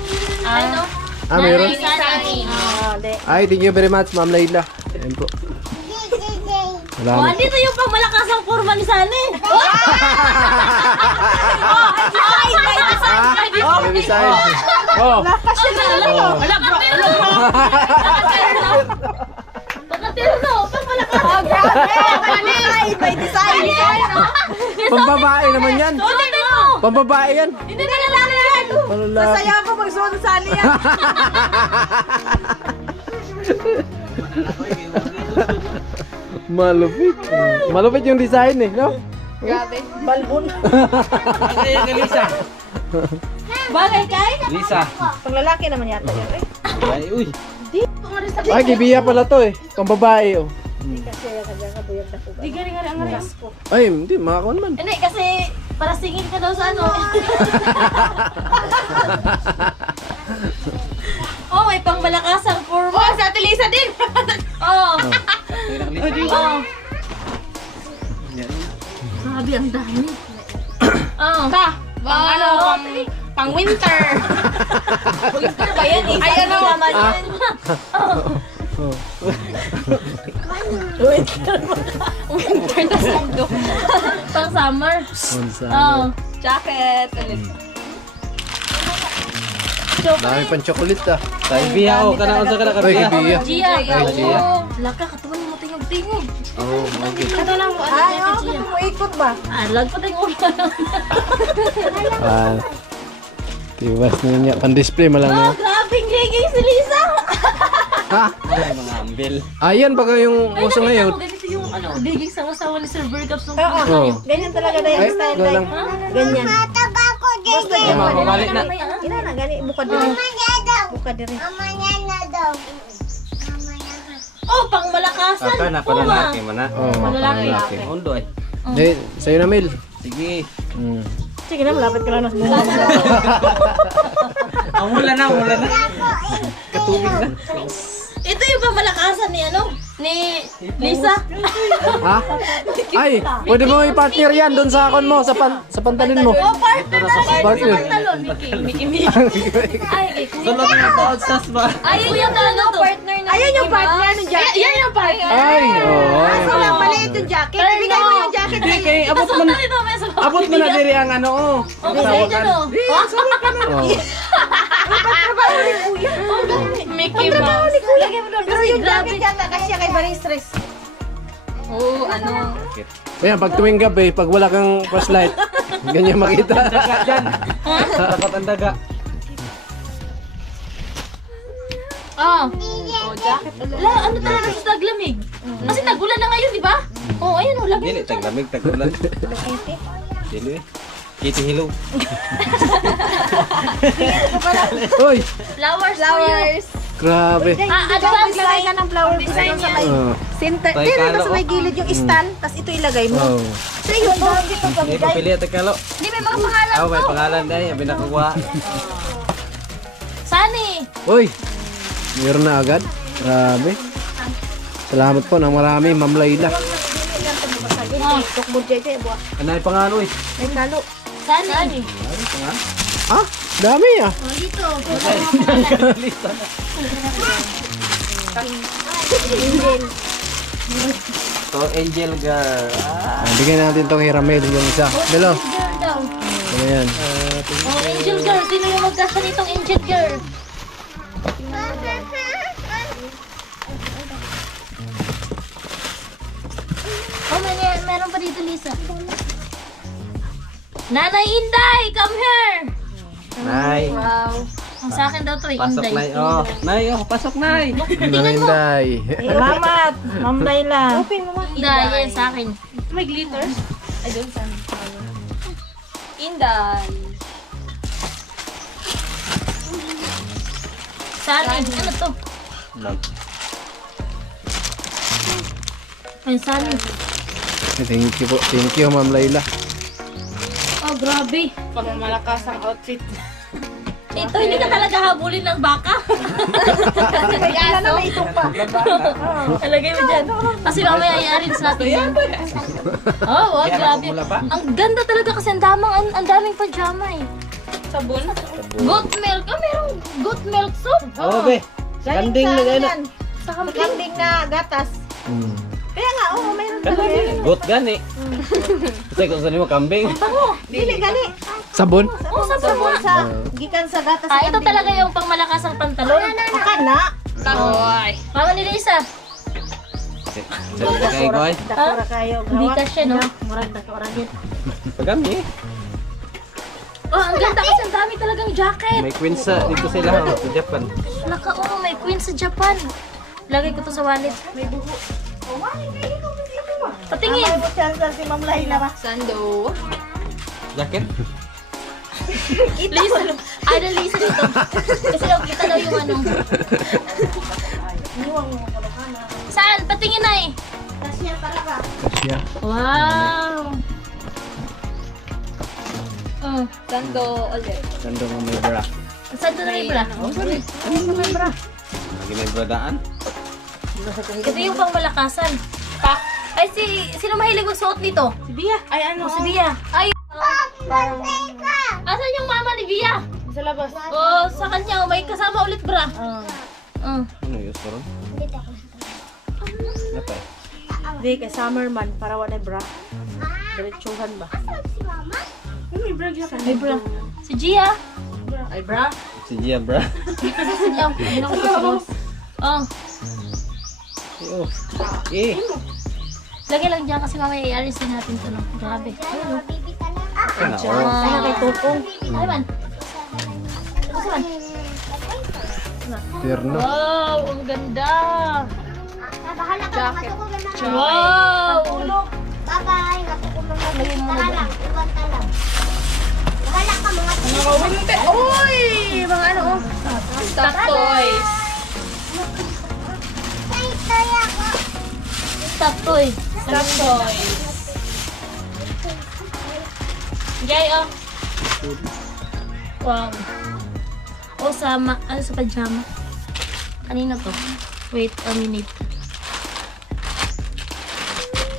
Ano? Meron? Nanay ni Sunny. Ay, thank you very much, Ma'am Layla. Ayun po. Oh, Salamat. andito yung pangmalakas ang forma ni Sunny. Baby sign. Oh. Pagkatirno, pangmalakas. May design. Pambabae naman yan. Ulitin mo. Pambabae yan. Hindi na lalaki yan. Palalaki. Masaya ako magsuot sa niya. Malupit. Malupit yung design eh, no? Grabe. Balbon. Ay, Lisa. Bagay kay? Lisa. Pang lalaki naman yata yun eh. Ay, uy. Ay, gibiya pala to eh. Pambabae oh. Di gari-gari ang aras ko. Ay, hindi. Makakuha naman. Hindi, kasi para singin ka daw sa ano. Oh, may pangmalakasang forma. Oh, sa Ate Lisa din. Oh. Lisa. Oh. Grabe, ang dami. Oh. Pa. Pang ano, pang winter. Winter ba yan? Ay, ano? Winter na sando. Pang summer. Onsa. Oh. Jacket. Dami pang chocolate ah. Sa ibiya, oh. Kana unsa kana Ay, kabiya. gibiya. Gia. Ay, Gia. Oh. Laka, katawan mo tingog-tingog. Oh, okay. Ito lang mo. Ay, oh, ikot ba? Lag pa tayong ulo. Ah. Tibas niya. Pan-display mo lang Oh, niya. grabing giging si Lisa. Ha? Ay, mga ambil. Ayan baga yung Ay, uso nakita ngayon. mo, ganito yung ano, giging sa asawa ni Sir Bergaps nung Oh. Ganyan talaga na Ay, yung style go lang. Ganyan. Basta Ay, mga mabalik na. Ina na, gani. Bukad din. Bukad din. Oh, pang malakasan. Aka na panalaki man na. Oh, Malalaki. Undo ay. Eh, sa'yo na, Mel. Sige. Hmm. Sige na, malapit ka lang na sa Ang mula na, mula na. Katubig na. Ito yung pang malakasan ni ano? Ni Lisa. Ha? Ay, pwede mo i-partner yan doon sa akon mo, sa pantalin mo. Oh, partner talaga yung Partner. pantalon. Mickey. Ay, Sulot na taon sas ba? ayun yung ano to. Partner na. Ayun yung partner ng jacket. Yan yung partner. Ay, oh. Kaso lang maliit yung jacket. Ibigay mo yung jacket. Hindi, kay abot mo na. Dito, may sa Abot mo na diri ang ano, oh. Okay, sa'yo dyan o. Oh. Mickey Mouse. Lagay mo doon. Pero yung jacket yata kasi kay Baristres. Oh, ano. Ayan, pag tuwing gabi, pag wala kang flashlight, ganyan makita. Daga dyan. Dapat ang daga. Oh. Oh, jacket. La, ano talaga sa taglamig? Kasi tagulan na ngayon, di ba? Oh, ayun oh, lagi. Dili, taglamig, tagulan. Dili. Kiti hilo. Uy, Flowers for you. Grabe. Advance Maglagay ka ng flower design sa may Oh. center. Tay, Pero kalo, sa may gilid yung stand, tapos ito ilagay mo. Oh. Sa'yo to. Hindi ko pili at kalo. Hindi, may mga pangalan Ako may to. pangalan dahil, abi nakuha. Sani. Uy! Meron na agad. Grabe. Salamat po ng marami, Ma'am Layla. Tukbol dyan, buwa. Anay pangano eh. May kalo. Sani. Ah, dami ah. Dito. So, Angel Girl. Bigyan natin tong Hiramel yung isa. Belo. Girl daw. Ano yan? Oh, Angel Girl. Sino yung magkasya nitong Angel Girl? Oh, meron pa dito, Lisa. Nanay Inday, come here! Nay. Wow. Ang sa akin daw to, Pasok Inday. Nay. Oh, Nay, oh, pasok Nay. Nanginday. Salamat, Ma'am Layla. Inday, yan sa akin. May glitters. I don't send. Inday. Sani, ano to? Ay, Sani. Thank you po. Thank you, Ma'am Layla. Oh, grabe. Pagmamalakas ang outfit. Ito, hindi ka talaga habulin ng baka. Kaya na may ito pa. Talagay mo dyan. Kasi mamaya i-arrange natin yan. Oh, wow, grabe. Ang ganda talaga kasi ang daming pajama eh. Sabon. Goat milk. Ah, merong goat milk soup. Oh, be. Kanding na gano'n. Sa kambing. Kambing na gatas. Kaya nga, oo, mayroon talaga. Gut gani. Kasi kung saan mo kambing. Dili gani. Sabon? Oh, sa sabon. Sa, gikan sa gatas. Ah, ito talaga yung pangmalakasang pantalon. Aka na. Tahoy. Mama nila isa. Kay Goy. Dakura kayo. Hindi ka siya, no? Murag dakura yun. Pagami. Oh, ang ganda kasi ang dami talagang jacket. May queen sa dito sila sa Japan. Naka, oh, may queen sa Japan. Lagay ko to sa wallet. May buho. Patingin. May butyansan si Ma'am Layla ba? Sando. Jacket? Lisa. Ay, na Lisa dito. Kasi daw kita daw yung ano. Saan? Patingin na eh. Kasya para ba? Kasya. Wow. Oh, Sando ulit. Sando mo may bra. saan to na may bra? Lagi may bradaan. Ito yung pangmalakasan. Pak. Ay, sino mahilig magsuot nito? Si Bia. Ay, ano? Si Bia. Ay, asan yung mama ni Bia? Sa labas. Oh, sa kanya, may kasama ulit bra. Ano yun, Soron? Napay. Hindi, kay Summerman. Para wala bra. Diretsuhan ba? May bra dyan. May bra. Si Gia. Ay, bra? Si Gia, bra. Oh, Oh. Eh. lagay lang dyan kasi mamaya i-arrange din natin ito. No? Grabe. Ayun, oh. Ano? Sana kay Tukong. Ay, man. Ano man? Tierno. Wow, ang ganda. Bahala ka, matuko ka na. Wow. Bye-bye, matuko ka na. Bahala, iwan ka lang. Bahala ka, mga Uy! Mga ano, oh. Stop toys. tayo ako. Stop toy. Stop toys. Jay, oh. Wow. Oh, sama. Ano sa pajama? Kanina to? Wait a minute.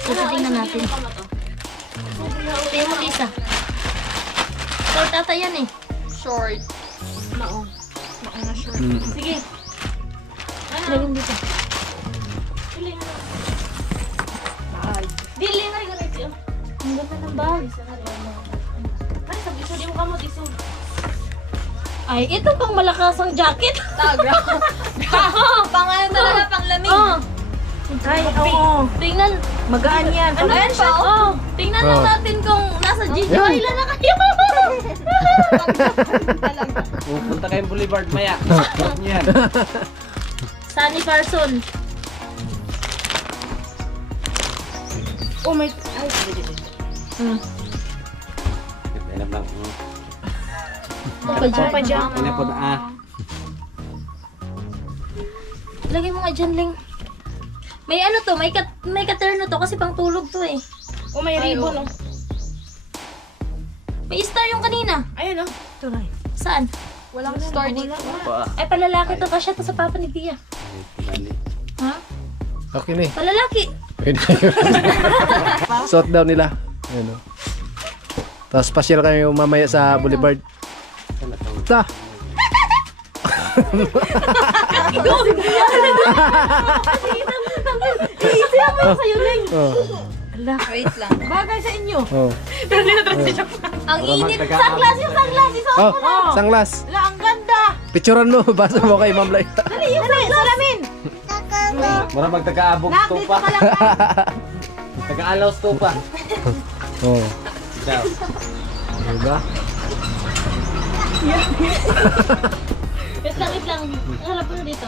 So, tingnan natin. Tingnan mo, Lisa. Short ata yan eh. Short. Sige. Lagyan dito. Dili na rin ito. Ang ganda ng bag. Ay, sabi mo kamot iso. Ay, ito pang malakasang jacket. Tagra. Pangalan talaga, pang lamig. Oh, Ay, oo. tingnan. Magaan yan. Ano yan pa? Oh, tingnan lang Oh. natin kung nasa Gigi Island na kayo. Pupunta kayong Boulevard maya. Yan. Sunny Carson. Oh my... Ay, Kailan lang. Pajama. pajama. Kailan po na Lagay mo nga dyan, Ling. May ano to, may katerno to kasi pang tulog to eh. Oh, may ribbon, oh. May star yung kanina. Ayun, oh. Ito na. Saan? Walang star dito. Ay, palalaki to. Kasya to sa papa ni Tia. Ha? Okay na eh. Palalaki. Pwede yun. Suot daw nila. Ayan o. Tapos pasyal kayo mamaya sa Boulevard. Ta! Iisip mo sa'yo, Ling. Oh. Wait lang. Bagay sa inyo. Oh. Ang init. Sunglass yung sunglass. Isuot Oh, mo na. sanglas. Ala, ang ganda. Picturean mo. Basa mo kay Ma'am Lai. Dali, yung sunglass. Salamin. Mura magtaka-abog stupa. Taga-alaw stupa. Oh. Daw. Diba? Wait lang. Harap mo dito.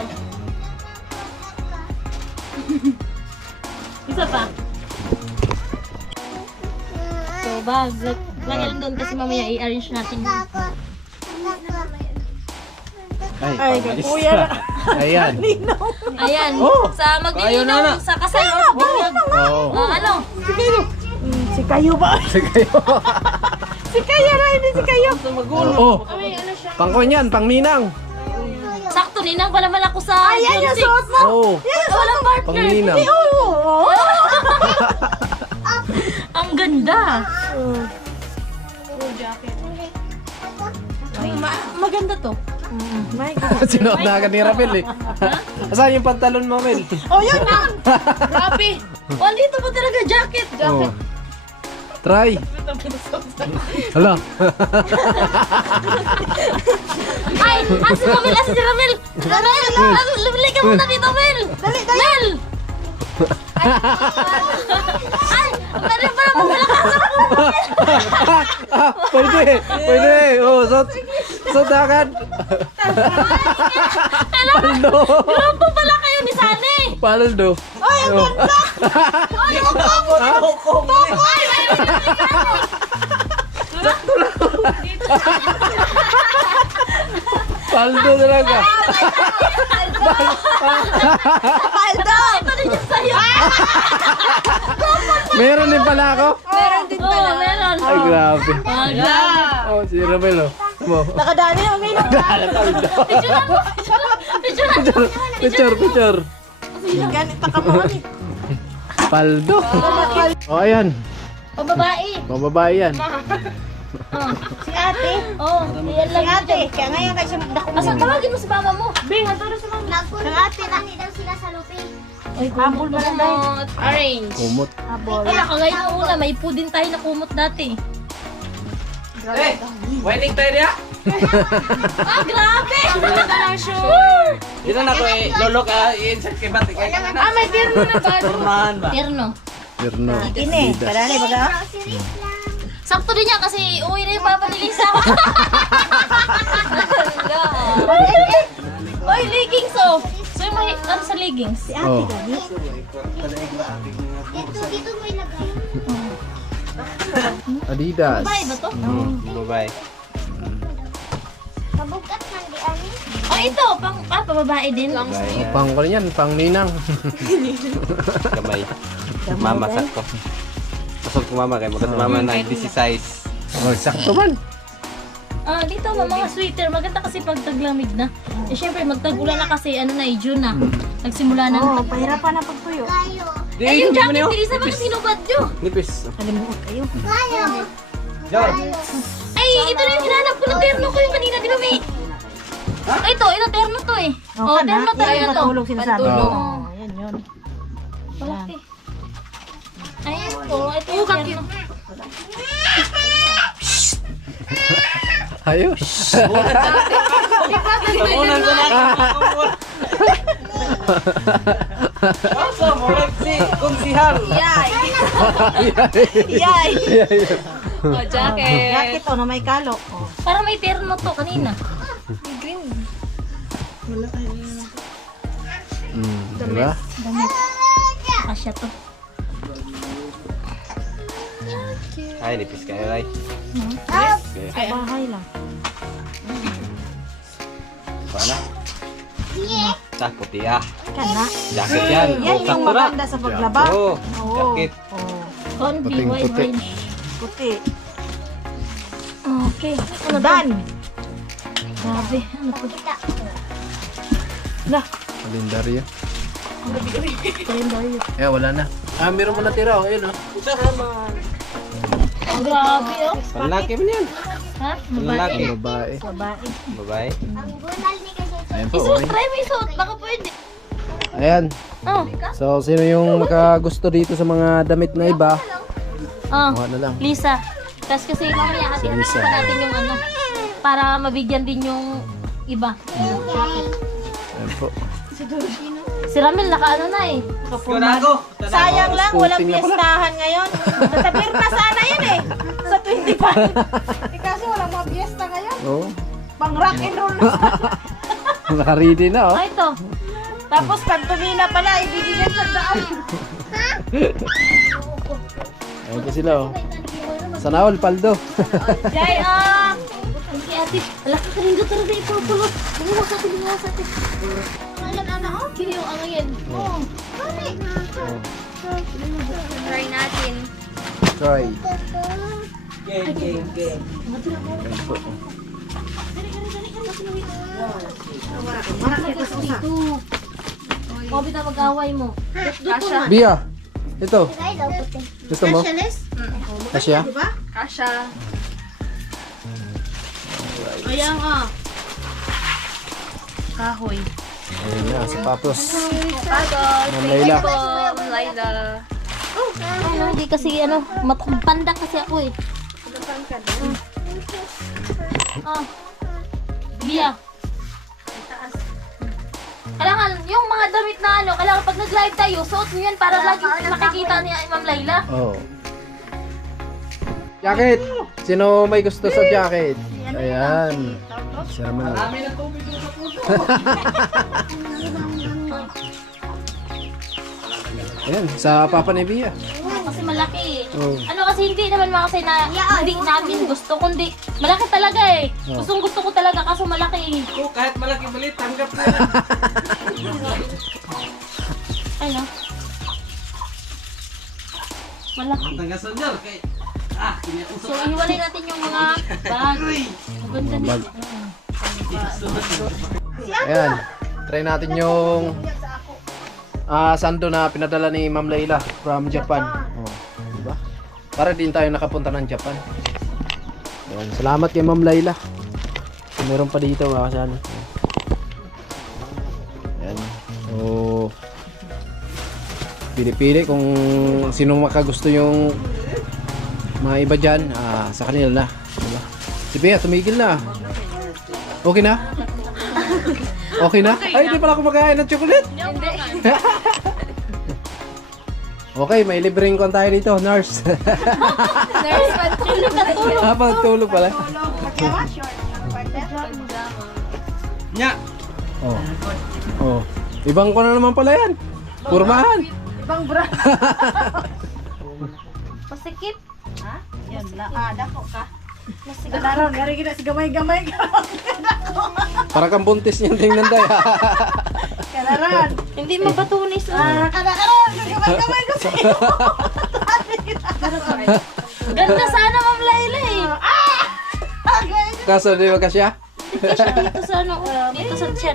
Isa pa. So, bag. Lagyan lang doon kasi mamaya i-arrange natin. Ay, kuya na. Ayan. Ayan. Oh! Sa maglilinaw sa kasal or sa bunyag. Oo. Ano? Si kayo ba? Sige kayo. Si kayo na, hindi si kayo. Oh. Pangkon yan, pangninang. Sakto, ninang pa naman ako sa Ayan yung suot mo. Oh. Walang partner. Pangninang. Oo. Ang ganda. Maganda to. My God. Sinuot na agad ni Ramel eh. Asan yung pantalon mo, Mel? Oh, yun na. Grabe. Oh, dito pa talaga jacket. Oh. Try. Hala. Ay, si Ramel, si Ramel. Ramel, lumili ka muna dito, Mel. Dali. Mel. Ay, meron pa naman malakas ako. Ah, pwede. Oh, suot agad. Paldo. Grupo pala kayo ni Sane. Paldo. Ay, ang ganda. Ay, hukom. Ay, Paldo talaga. Paldo. Ito din yung sa'yo. Meron din pala ako. Meron din pala. Oo, meron. Ay, grabe. Ah, grabe. Oh, si Ramel oh. Mo. Nakadali ang minum. Picture. Ganito ka mo. Paldo. Oh, ayan. O, babae. Mababae yan. Oh. Si ate. Oh, yan lang. Si ate. Kaya ngayon kayo siya magdako. Asan tawagin mo si mama mo? Bing, ang turo sa mga. Nagpunta daw sila sa lupi. Ay, Habol mo lang dahil. Orange. Kumot. Habol. Wala ka ngayon una, may pudin tayo na kumot dati. Eh, waiting tayo niya. Ah, grabe! Sure. Dito na ko eh, lolok i-insert kay Batik. Ah, may terno na ba? Turmahan ba? Terno. Terno. Ini, padali baga. Groceries lang. Sakto din yan kasi uwi na yung papa ni Lisa. Oy, leggings oh. So yung may, ano sa leggings? Oh. Dito mo ilagay. Adidas. Babae ba to? Bye-bye. Mabugat ng di ani. Oh, ito. Pababae din. Oh, pang ko yan, pang ninang. Gamay. Mama sakto. Pasok ko mama kay magkata mama na this size. Oh, sakto man. Ah, dito mga sweater. Maganda kasi pag taglamig na. Eh, syempre, magtag-ulan na kasi, ano na, June na. Nagsimula na. Oh, pahirapan na pagtuyo. Kayo. Eh, yung jacket, Lisa, bakit sinubad nyo? Nipis. Kalimuot kayo. Kayo. Jar. Ay, ito na yung hinanap ko na terno ko yung kanina, di ba, may? Ay, ito terno to eh. Oh, terno talaga to. Matulog sinasabi. Patulog. Oh, yan yun. Malaki. Ay, ito yung terno. Ayos. Tamunan ko na. Asa mo si konsihal. Yay! Yay! Oh, jacket. Jacket to na may kalo. Oh. Parang may terno to kanina. Diba? Damit. Asya to. Ay, nipis kayo ay. Sa bahay lang. Paano? Tak puti ah. ka na. Jacket yan. Yan yung Sakto na. maganda sa paglaba. Oo. Oo. Jacket. Oh, Convi, Puting wide puti. range. puti. Okay. Ano ba? Dan. Grabe. Ano po? Kalendaryo. Kalendaryo. Wala na. Meron mo natira. Ayun, Ang grabe, oh. Panlaki mo yan. Ha? Panlaki. Babae. Babae. Babae. Ang bunal ni kasi. Ayan po. Isuot, Okay. try mo isuot. Baka pwede. Ayan. Oh. So, sino yung makagusto dito sa mga damit na iba? Oh. Kuha na lang. Lisa. Tapos kasi mamaya Si hati-hati Lisa. pa natin yung ano. Para mabigyan din yung iba. Ayan po. Si Ramil naka-ano na eh. Sayang lang, walang Sporting na pala. piyestahan ngayon. Natabir na sana yan eh. Sa 25. Eh kasi walang mga piyesta ngayon. Oo. Pang rock and roll na sana. Naka-ready na, oh. Ah, ito. Tapos pag tumina pala, ibibigyan sa daan. Ayan po sila, oh. Sana all, paldo. Jai, si ate. Alaki ka rin dito rin ito. Bumuha sa atin. Ano? Kini yung angin. Oh. Try natin. Try. Dito. O, bita mag-away mo. Dito na. Bia, ito. Ay, daw puti. Gusto mo? Kasya? Kasha. Ayan Kahoy. Ayan na, sapatos. Tapos, Ma'am Layla. Layla. Ano, hindi kasi panda kasi ako eh. Bia. Kailangan, yung mga damit na kailangan pag nag-live tayo, suot nyo yan para lagi makikita ni Ma'am Layla. Oh. Jacket! Sino may gusto sa jacket? Ayan. Siya naman. Ayan, sa Papa ni Bia. Kasi malaki eh. Oh. Ano kasi hindi naman mga kasi na hindi namin gusto, kundi malaki talaga eh. Oh. Gustong gusto ko talaga kaso malaki eh. Kahit malaki balit, tanggap na. Ano? Malaki. Tanggasan dyan. Kay... So, ihiwalay natin yung mga bag. Maganda Bag. nito. Ayan. Try natin yung sando na pinadala ni Ma'am Layla from Japan. Oh, diba? Para din tayo nakapunta ng Japan. Ayan. Salamat kay Ma'am Layla. Meron pa dito mga kasano. Ayan. So, pili-pili kung sinong makagusto yung mga iba dyan, sa kanila na. Diba? Si Bea, tumigil na. Okay na? Okay na? Ay, hindi pala ako magkain ng chocolate. Hindi. Okay, may libreng kon tayo dito, nurse. Nurse, matulog ka tulog. Pagtulog pala. Nya! Oh. Oh. Ibang ko na naman pala yan. Kurmahan. Ibang brand. Pasikip. Yan na. Dako ka. Dalaron, gari kita si gamay-gamay ka. Para kang buntis niyan tingnan tayo. Kalaran. Hindi mapatunis. Kalaran, gamay-gamay ko sa'yo. Ganda sana Ma'am Layla eh. Kaso di ba kasya? Kasi dito sa dito sa chat.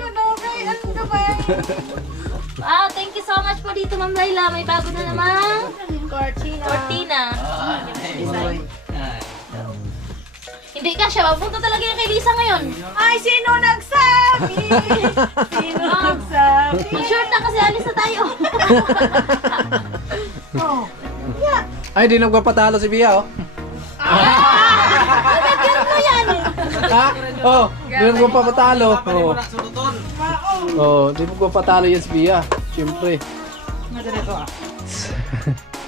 Thank you so much po dito Ma'am Layla. May bago na namang cortina. Hindi ka siya, mapunta talaga yung kay Lisa ngayon. Ay, sino nagsabi? Sino nagsabi? Mag-short na kasi alis na tayo. Ay, di nagpapatalo si Bia, oh. Nagkakaroon mo yan. Ha? Oh, di nagpapatalo. Oh. Oh, di nagpapatalo yan si Bia. Siyempre.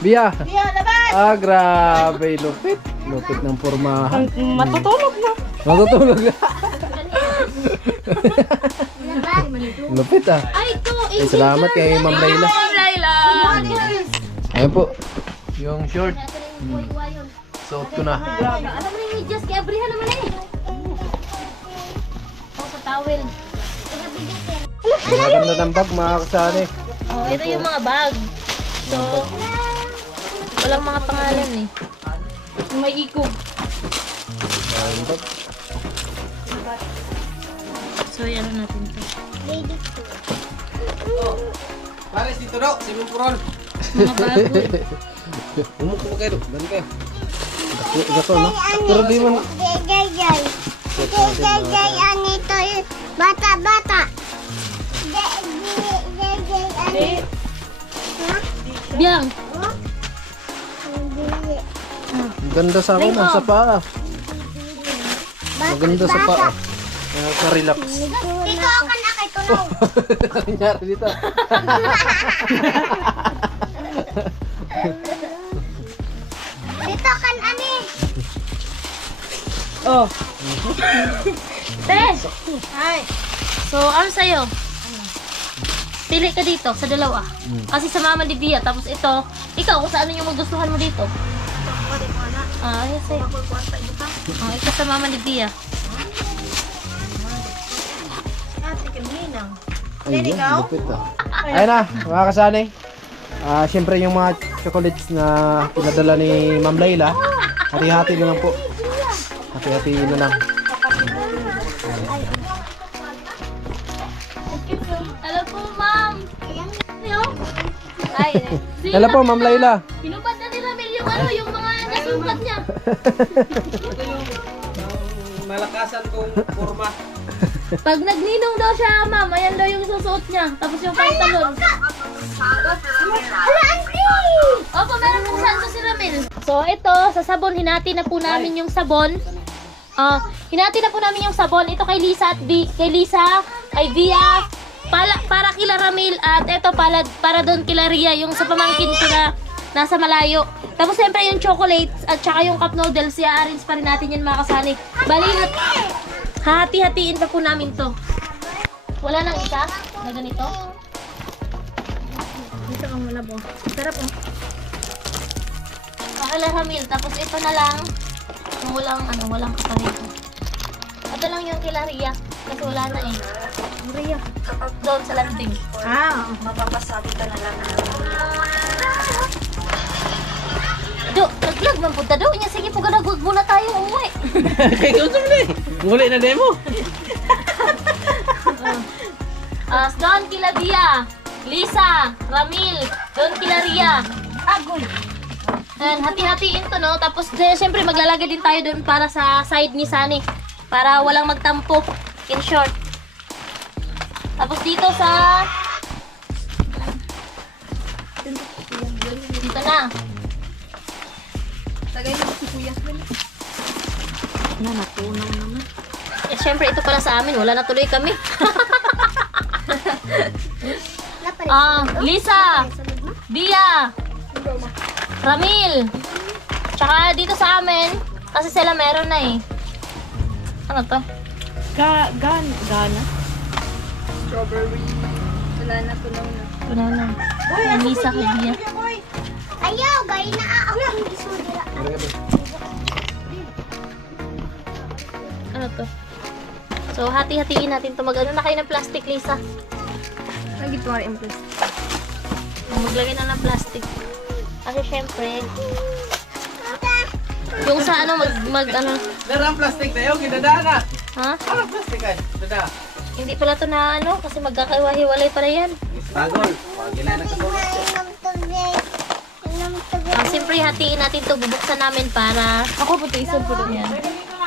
Bia. Bia, labas! Grabe, lupit. Lupit ng pormahan. Matutulog na. Matutulog na. Lupit ah. Ay, ito. Ay, salamat kay Ma'am Layla. Ma'am Layla. Ayan po. Yung short. Suot ko na. Alam mo yung medyas, kaya abrihan naman eh. Sa towel. Ang ganda ng bag mga kasali. Oh, ito yung mga bag. So, walang mga pangalan eh. May ikog. Ang bag. So, yan natin to. Lady Pares dito daw, sinupuron. Mga bago eh. Umuko mo kayo, dali kayo. Ito no? Pero di mo Gay. Ano ito yun? Bata. Gay. Biyang! ang ganda sa akin, sa paa. Maganda sa paa. Nakaka-relax. Dito ako na kay tulong. Ano nangyari dito? Dito kan ani. Oh! Te! Ay. So, ano sa'yo? Pili ka dito sa dalawa. Kasi sa mama ni Bia. Tapos ito, ikaw kung saan yung magustuhan mo dito. Ah, yes eh. Ito sa mama ni Bia. Ayun, lupit ah. Ayun na, mga kasani. Siyempre yung mga chocolates na pinadala ni Ma'am Layla, hati-hati na lang po. Hati-hati na lang. Hello po, ma'am! Ay, Hello po, Ma'am Layla. pinubad na ni Ramil yung yung mga nasukat niya. Malakasan kong forma. Pag nagninong daw siya, ma'am, ayan daw yung susuot niya. Tapos yung pantalon. Opo, meron po saan si Ramil. So, ito, sa sabon, hinati na po namin yung sabon. Hinati na po namin yung sabon. Ito kay Lisa at kay Lisa, kay Via, para kila Ramil, at ito para doon kila Ria, yung sa pamangkin ko na nasa malayo. Tapos siyempre yung chocolates at saka yung cup noodles, i-arrange pa rin natin yan mga kasali. Bali, hati-hatiin pa po namin to. Wala nang isa na ganito. Dito ang wala po. Sarap po. Pakala Ramil. Tapos ito na lang. Yung walang kaparito. Ito lang yung kila Ria. Kasi wala na eh. Yung Ria. Doon sa landing. Mapapasabi ka na lang. Do, nag-vlog man punta do. Inya, sige po ganagod muna tayo umuwi. Kaya gusto mo na eh. Muli na demo. Doon kila Bia, Lisa, Ramil, doon kila Ria. Agoy. Ayan, hati-hatiin to, no? Tapos, siyempre, maglalagay din tayo doon para sa side ni Sunny. Para walang magtampo. In short. Tapos dito sa... Dito na. Tagay na si Kuya. Natunaw naman. Eh, siyempre, ito pala sa amin. Wala na tuloy kami. Lisa, Bia, Ramil. Tsaka dito sa amin, kasi sila meron na eh. Ano to? Gana. Strawberry. Wala na, tunaw na. Wala na. Lisa kay Bia. Ayaw, gay na ako ang gisudira. Ano to? So, hati-hatiin natin to. Mag-ano na kayo ng plastic, Lisa? Nagit mo rin plus. Maglagay na ng plastic. Kasi syempre, yung sa ano, ano, Darang plastic na yun, ginadana. ha? Ano plastic ay? Dada. Hindi pala to na ano, kasi magkakahiwalay para yan. Tagol. Ginana ka to. Siyempre, hatiin natin to, bubuksan namin para Ako po tayo po doon. yan.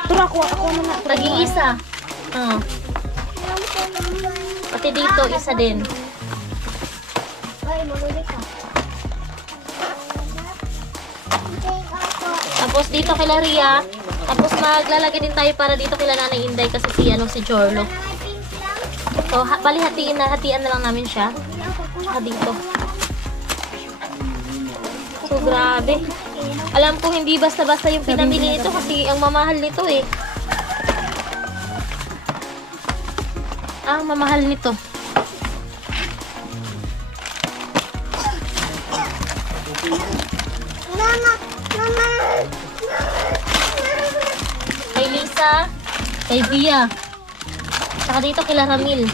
Pero ako na. Nag-iisa. Pati dito, isa din. Tapos dito kila Ria. Tapos maglalagay din tayo para dito kila Nanay Inday kasi si Jorlo. So, hatian na lang namin siya. Saka dito. So, grabe. Alam ko hindi basta-basta yung pinamili nito kasi ang mamahal nito eh. Ang mamahal nito. Kay Lisa, kay Bia. Saka dito kila Ramil.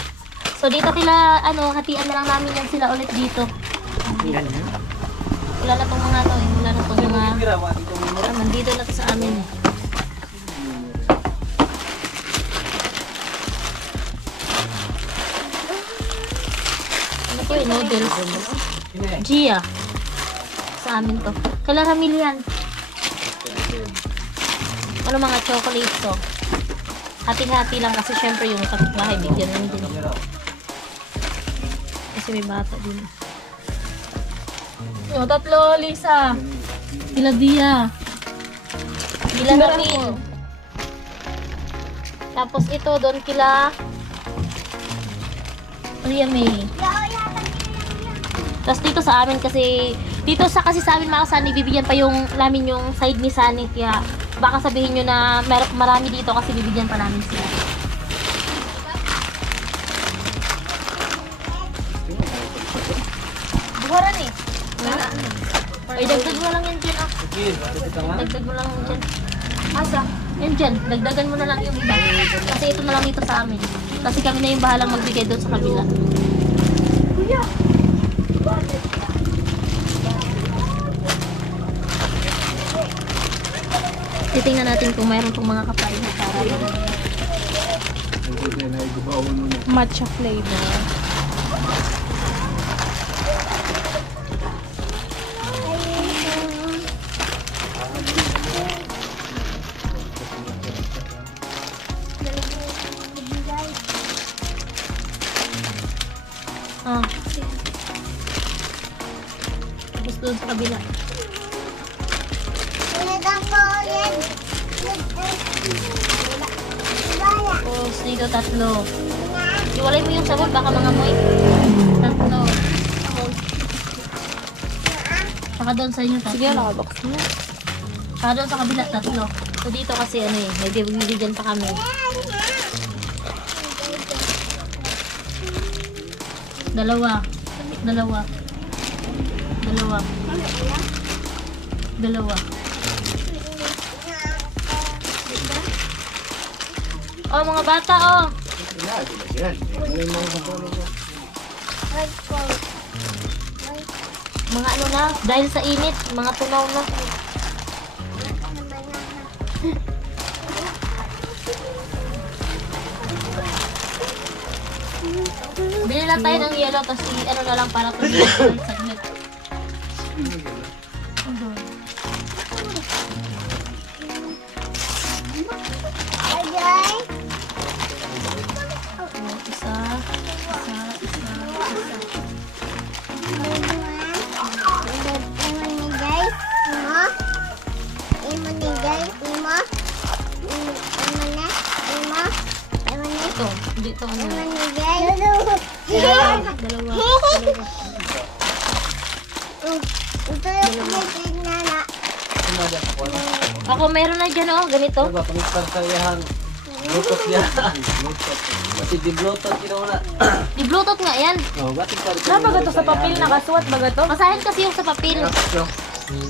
So dito kila, hatian na lang namin yan sila ulit dito. Wala na tong mga wala na tong mga, nandito na to sa amin. Ano to noodles? Gia. Sa amin to. Kala Ramilian. Ano mga chocolates to? Hati-hati lang kasi syempre yung kapitbahay bigyan lang din. Kasi may bata din. O, tatlo, Lisa. Kila Dia. Kila Ramil. Tapos ito, doon kila Maria May. Tapos dito sa amin kasi, kasi sa amin mga Sunny, bibigyan pa yung namin yung side ni Sunny. Kaya baka sabihin nyo na marami dito kasi bibigyan pa namin sila. Buharan eh. Ay, dagdag mo lang yan dyan ah. Dagdag mo lang yan dyan. Asa? Yan dyan. Dagdagan mo na lang yung iba. Kasi ito na lang dito sa amin. Kasi kami na yung bahalang magbigay doon sa kabila. Kuya! Titingnan natin kung mayroon pong mga kapain na para Matcha flavor. Tapos doon sa kabila. Tapos dito tatlo. Iwalay mo yung sabon, baka mga moy. Tatlo. Saka doon sa inyo tatlo. Sige, nakabox mo. Saka doon sa kabila tatlo. So dito kasi may bibigyan pa kami. Dalawa. Oh, mga bata, oh. Mga ano na, dahil sa init, mga tunaw na. Bili lang tayo ng yellow, tapos ano na lang para tuloy saglit. Dito ano. Ako meron na dyan oh, ganito. Pangipar sa iyahan. Bluetooth yan. Pati di Bluetooth na. Di Bluetooth nga yan. Batik pa rin. Nabaga to sa papel, nakasuot baga to? Masahin kasi yung sa papel.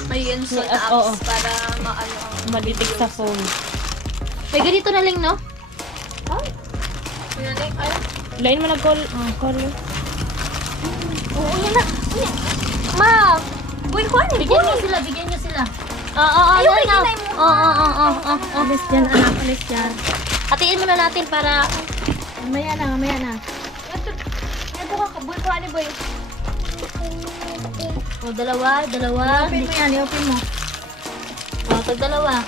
May install na Oo. apps para maano ang Madidig sa phone. May ganito na lang, no? Lain mo nag-call. Call yun. Oo, yan na. Ma! Uy, Juan, Bigyan nyo sila. Oo, yan na. Oo. Alis dyan, anak. Alis dyan. Hatiin muna natin para... Mamaya na. Ito ka, boy, Juan, boy. O, dalawa. Open mo yan, i-open mo. O, tag-dalawa.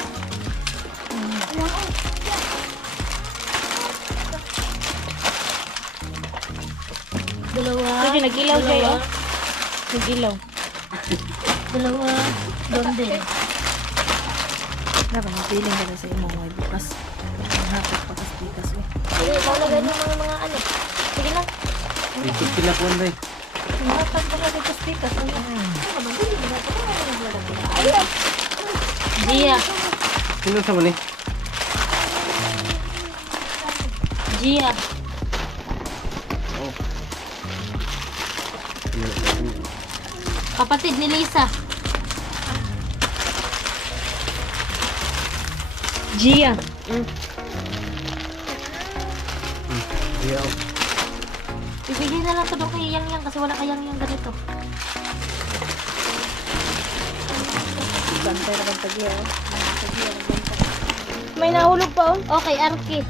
Dalawa. Sige, nag-ilaw Jay, oh. Nag-ilaw. Dalawa. Doon din. Dapat feeling ka na sa imo mo bukas. Hapit pa kas tikas eh. Sige, maulagay mo mga ano. Sige lang. Isip sila po na eh. Hapit pa kas tikas. Gia. Sino sa mali? Gia. Kapatid ni Lisa. Gia. Yeah. Bibigyan na lang to doon kay Yang Yang kasi wala kay Yang Yang ganito. May nahulog pa oh. Okay, Arki.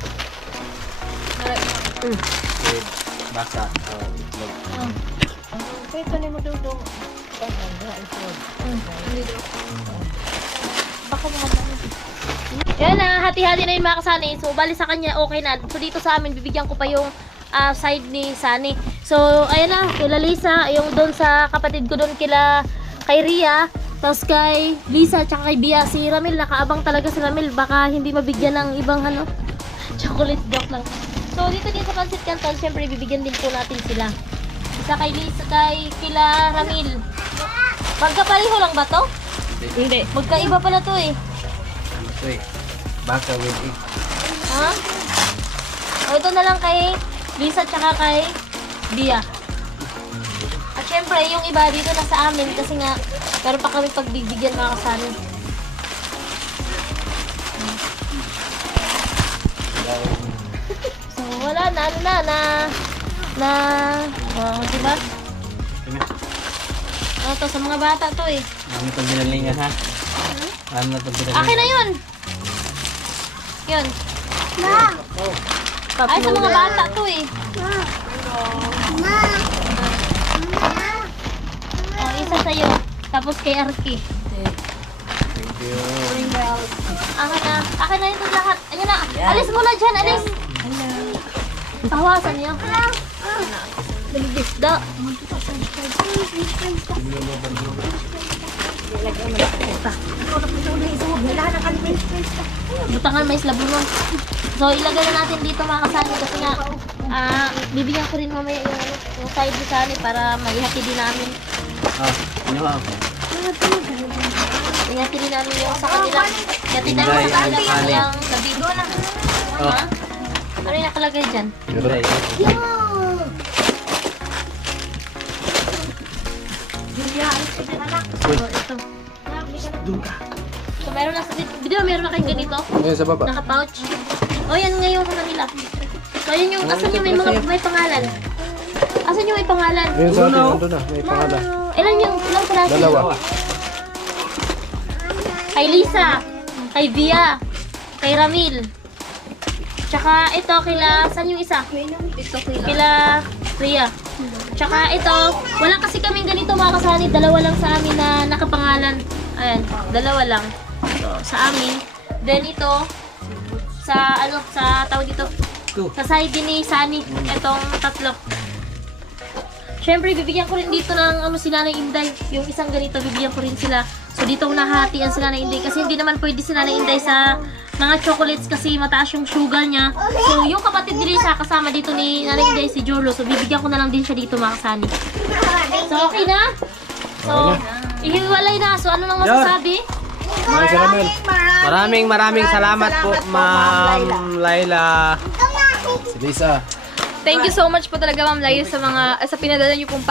Baka. Itlog. Ito ni mo dudong. Baka mga naman. Yan na, hati-hati na yung mga kasani. So, bali sa kanya, okay na. So, dito sa amin, bibigyan ko pa yung side ni Sunny. So, ayan na, kila Lisa, yung doon sa kapatid ko doon kay Ria, tapos kay Lisa, tsaka kay Bia. Si Ramil, nakaabang talaga si Ramil. Baka hindi mabigyan ng ibang chocolate joke lang. So, dito din sa Pancit Canton, syempre, bibigyan din po natin sila. Isa kay Lisa, kila Ramil. Magkapareho lang ba to? Hindi. Magkaiba pala to eh. Ito eh. Baka with egg. Ha? O, ito na lang kay Lisa tsaka kay Bia. At syempre, yung iba dito na sa amin kasi nga meron pa kami pagbibigyan mga kasali. So, wala na, diba? Ano to, sa mga bata to eh. Ano itong binalingan ha? Ano na itong binalingan? Akin na yun! Yun. Ay, sa mga bata to eh. Oh, isa sa'yo. Tapos kay Arki. Thank you. Akin na ito lahat. Ayun na. Alis mo na dyan, alis. Tawasan niyo. Bilisda. Butangan may slabunon. So, ilagay na natin dito mga kasali kasi nga bibigyan ko rin mamaya yung side ni Sani para maihati din namin. Ano ha? Ihati din namin yung sa kanila. Ihati din namin sa kanila yung nabigo na. Ha? Ano yung nakalagay dyan? Siyempre. So, ito. So, meron na sa video, meron na kayong ganito. Ayun sa baba. Naka-pouch. O, yan nga yung Manila. So, ayan yung, asan yung may pangalan? Asan yung may pangalan? Ayun sa atin, nandun na. May pangalan. Ilang klase? Dalawa. Kay Lisa, kay Bia, kay Ramil. Tsaka ito, saan yung isa? Ito, kila Ria. Tsaka ito, wala kasi kaming ganito mga kasani. Dalawa lang sa amin na nakapangalan. Ayan, dalawa lang. So, sa amin. Then ito, sa tawag dito, sa side din ni Sunny, itong tatlo. Siyempre, bibigyan ko rin dito ng si Nanay Inday. Yung isang ganito, bibigyan ko rin sila. So, dito nahatian si Nanay Inday. Kasi hindi naman pwede si Nanay Inday sa mga chocolates kasi mataas yung sugar niya. So, yung kapatid din siya kasama dito ni Nanay Inday, si Jolo. So, bibigyan ko na lang din siya dito mga kasani. So, okay na? So, ihiwalay na. So, ano nang masasabi? Maraming salamat po, Ma'am Laila. Si Lisa. Thank you so much po talaga Ma'am Laila sa pinadala niyo pong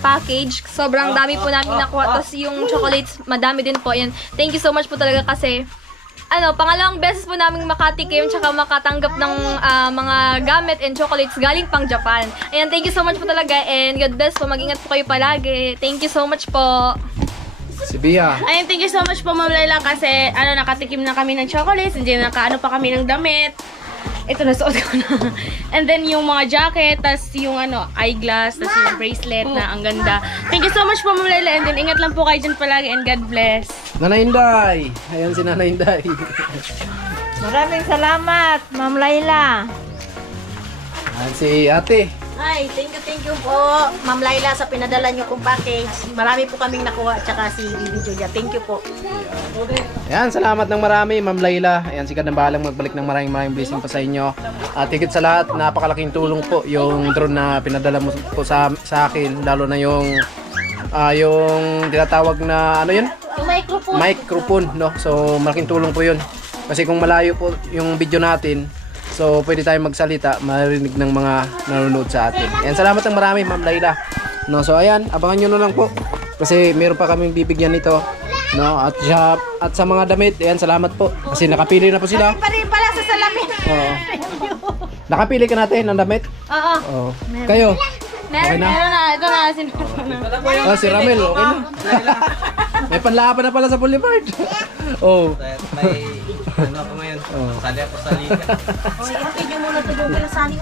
package. Sobrang dami po namin nakuha. Tapos yung chocolates, madami din po. Yan. Thank you so much po talaga kasi pangalawang beses po namin makatikim tsaka makatanggap ng mga gamit and chocolates galing pang Japan. Ayan, thank you so much po talaga and God bless po. Mag-ingat po kayo palagi. Thank you so much po. Si Bia. Ayun, thank you so much po Ma'am Laila kasi nakatikim na kami ng chocolates, hindi nakaano pa kami ng damit. Ito nasuot ko na. And then yung mga jacket, tas yung eyeglass, tas yung bracelet na ang ganda. Thank you so much po Ma'am Laila and then ingat lang po kayo dyan palagi and God bless. Nanay Inday. Ayan si Nanay Inday. Maraming salamat, Ma'am Laila. Ayan si ate. Ay, thank you po, Ma'am Laila, sa pinadala niyo kong package. Marami po kaming nakuha, tsaka si Bibi Julia. Thank you po. Ayan, salamat ng marami, Ma'am Laila. Ayan, si Kadambalang magbalik ng maraming blessing pa sa inyo. At higit sa lahat, napakalaking tulong po yung drone na pinadala mo po sa akin. Lalo na yung tinatawag na, yun? Yung microphone. Microphone, no? So, malaking tulong po yun. Kasi kung malayo po yung video natin, so pwede tayong magsalita, marinig ng mga nanonood sa atin. Ayan, salamat ng marami, Ma'am Laila. No, so ayan, abangan nyo na lang po. Kasi meron pa kaming bibigyan nito. No, at sa mga damit, ayan, salamat po. Kasi nakapili na po sila. Pa rin pala sa salamin. Oo. Nakapili ka natin ng damit? Oo. Oo. Kayo? Okay na? Ito na, Oh, si Ramel, okay na. May panlaban na pala sa Boulevard. Oh. May ano ako ngayon. Sali ako sa liga. O, i-update nyo muna ito doon kay Sally.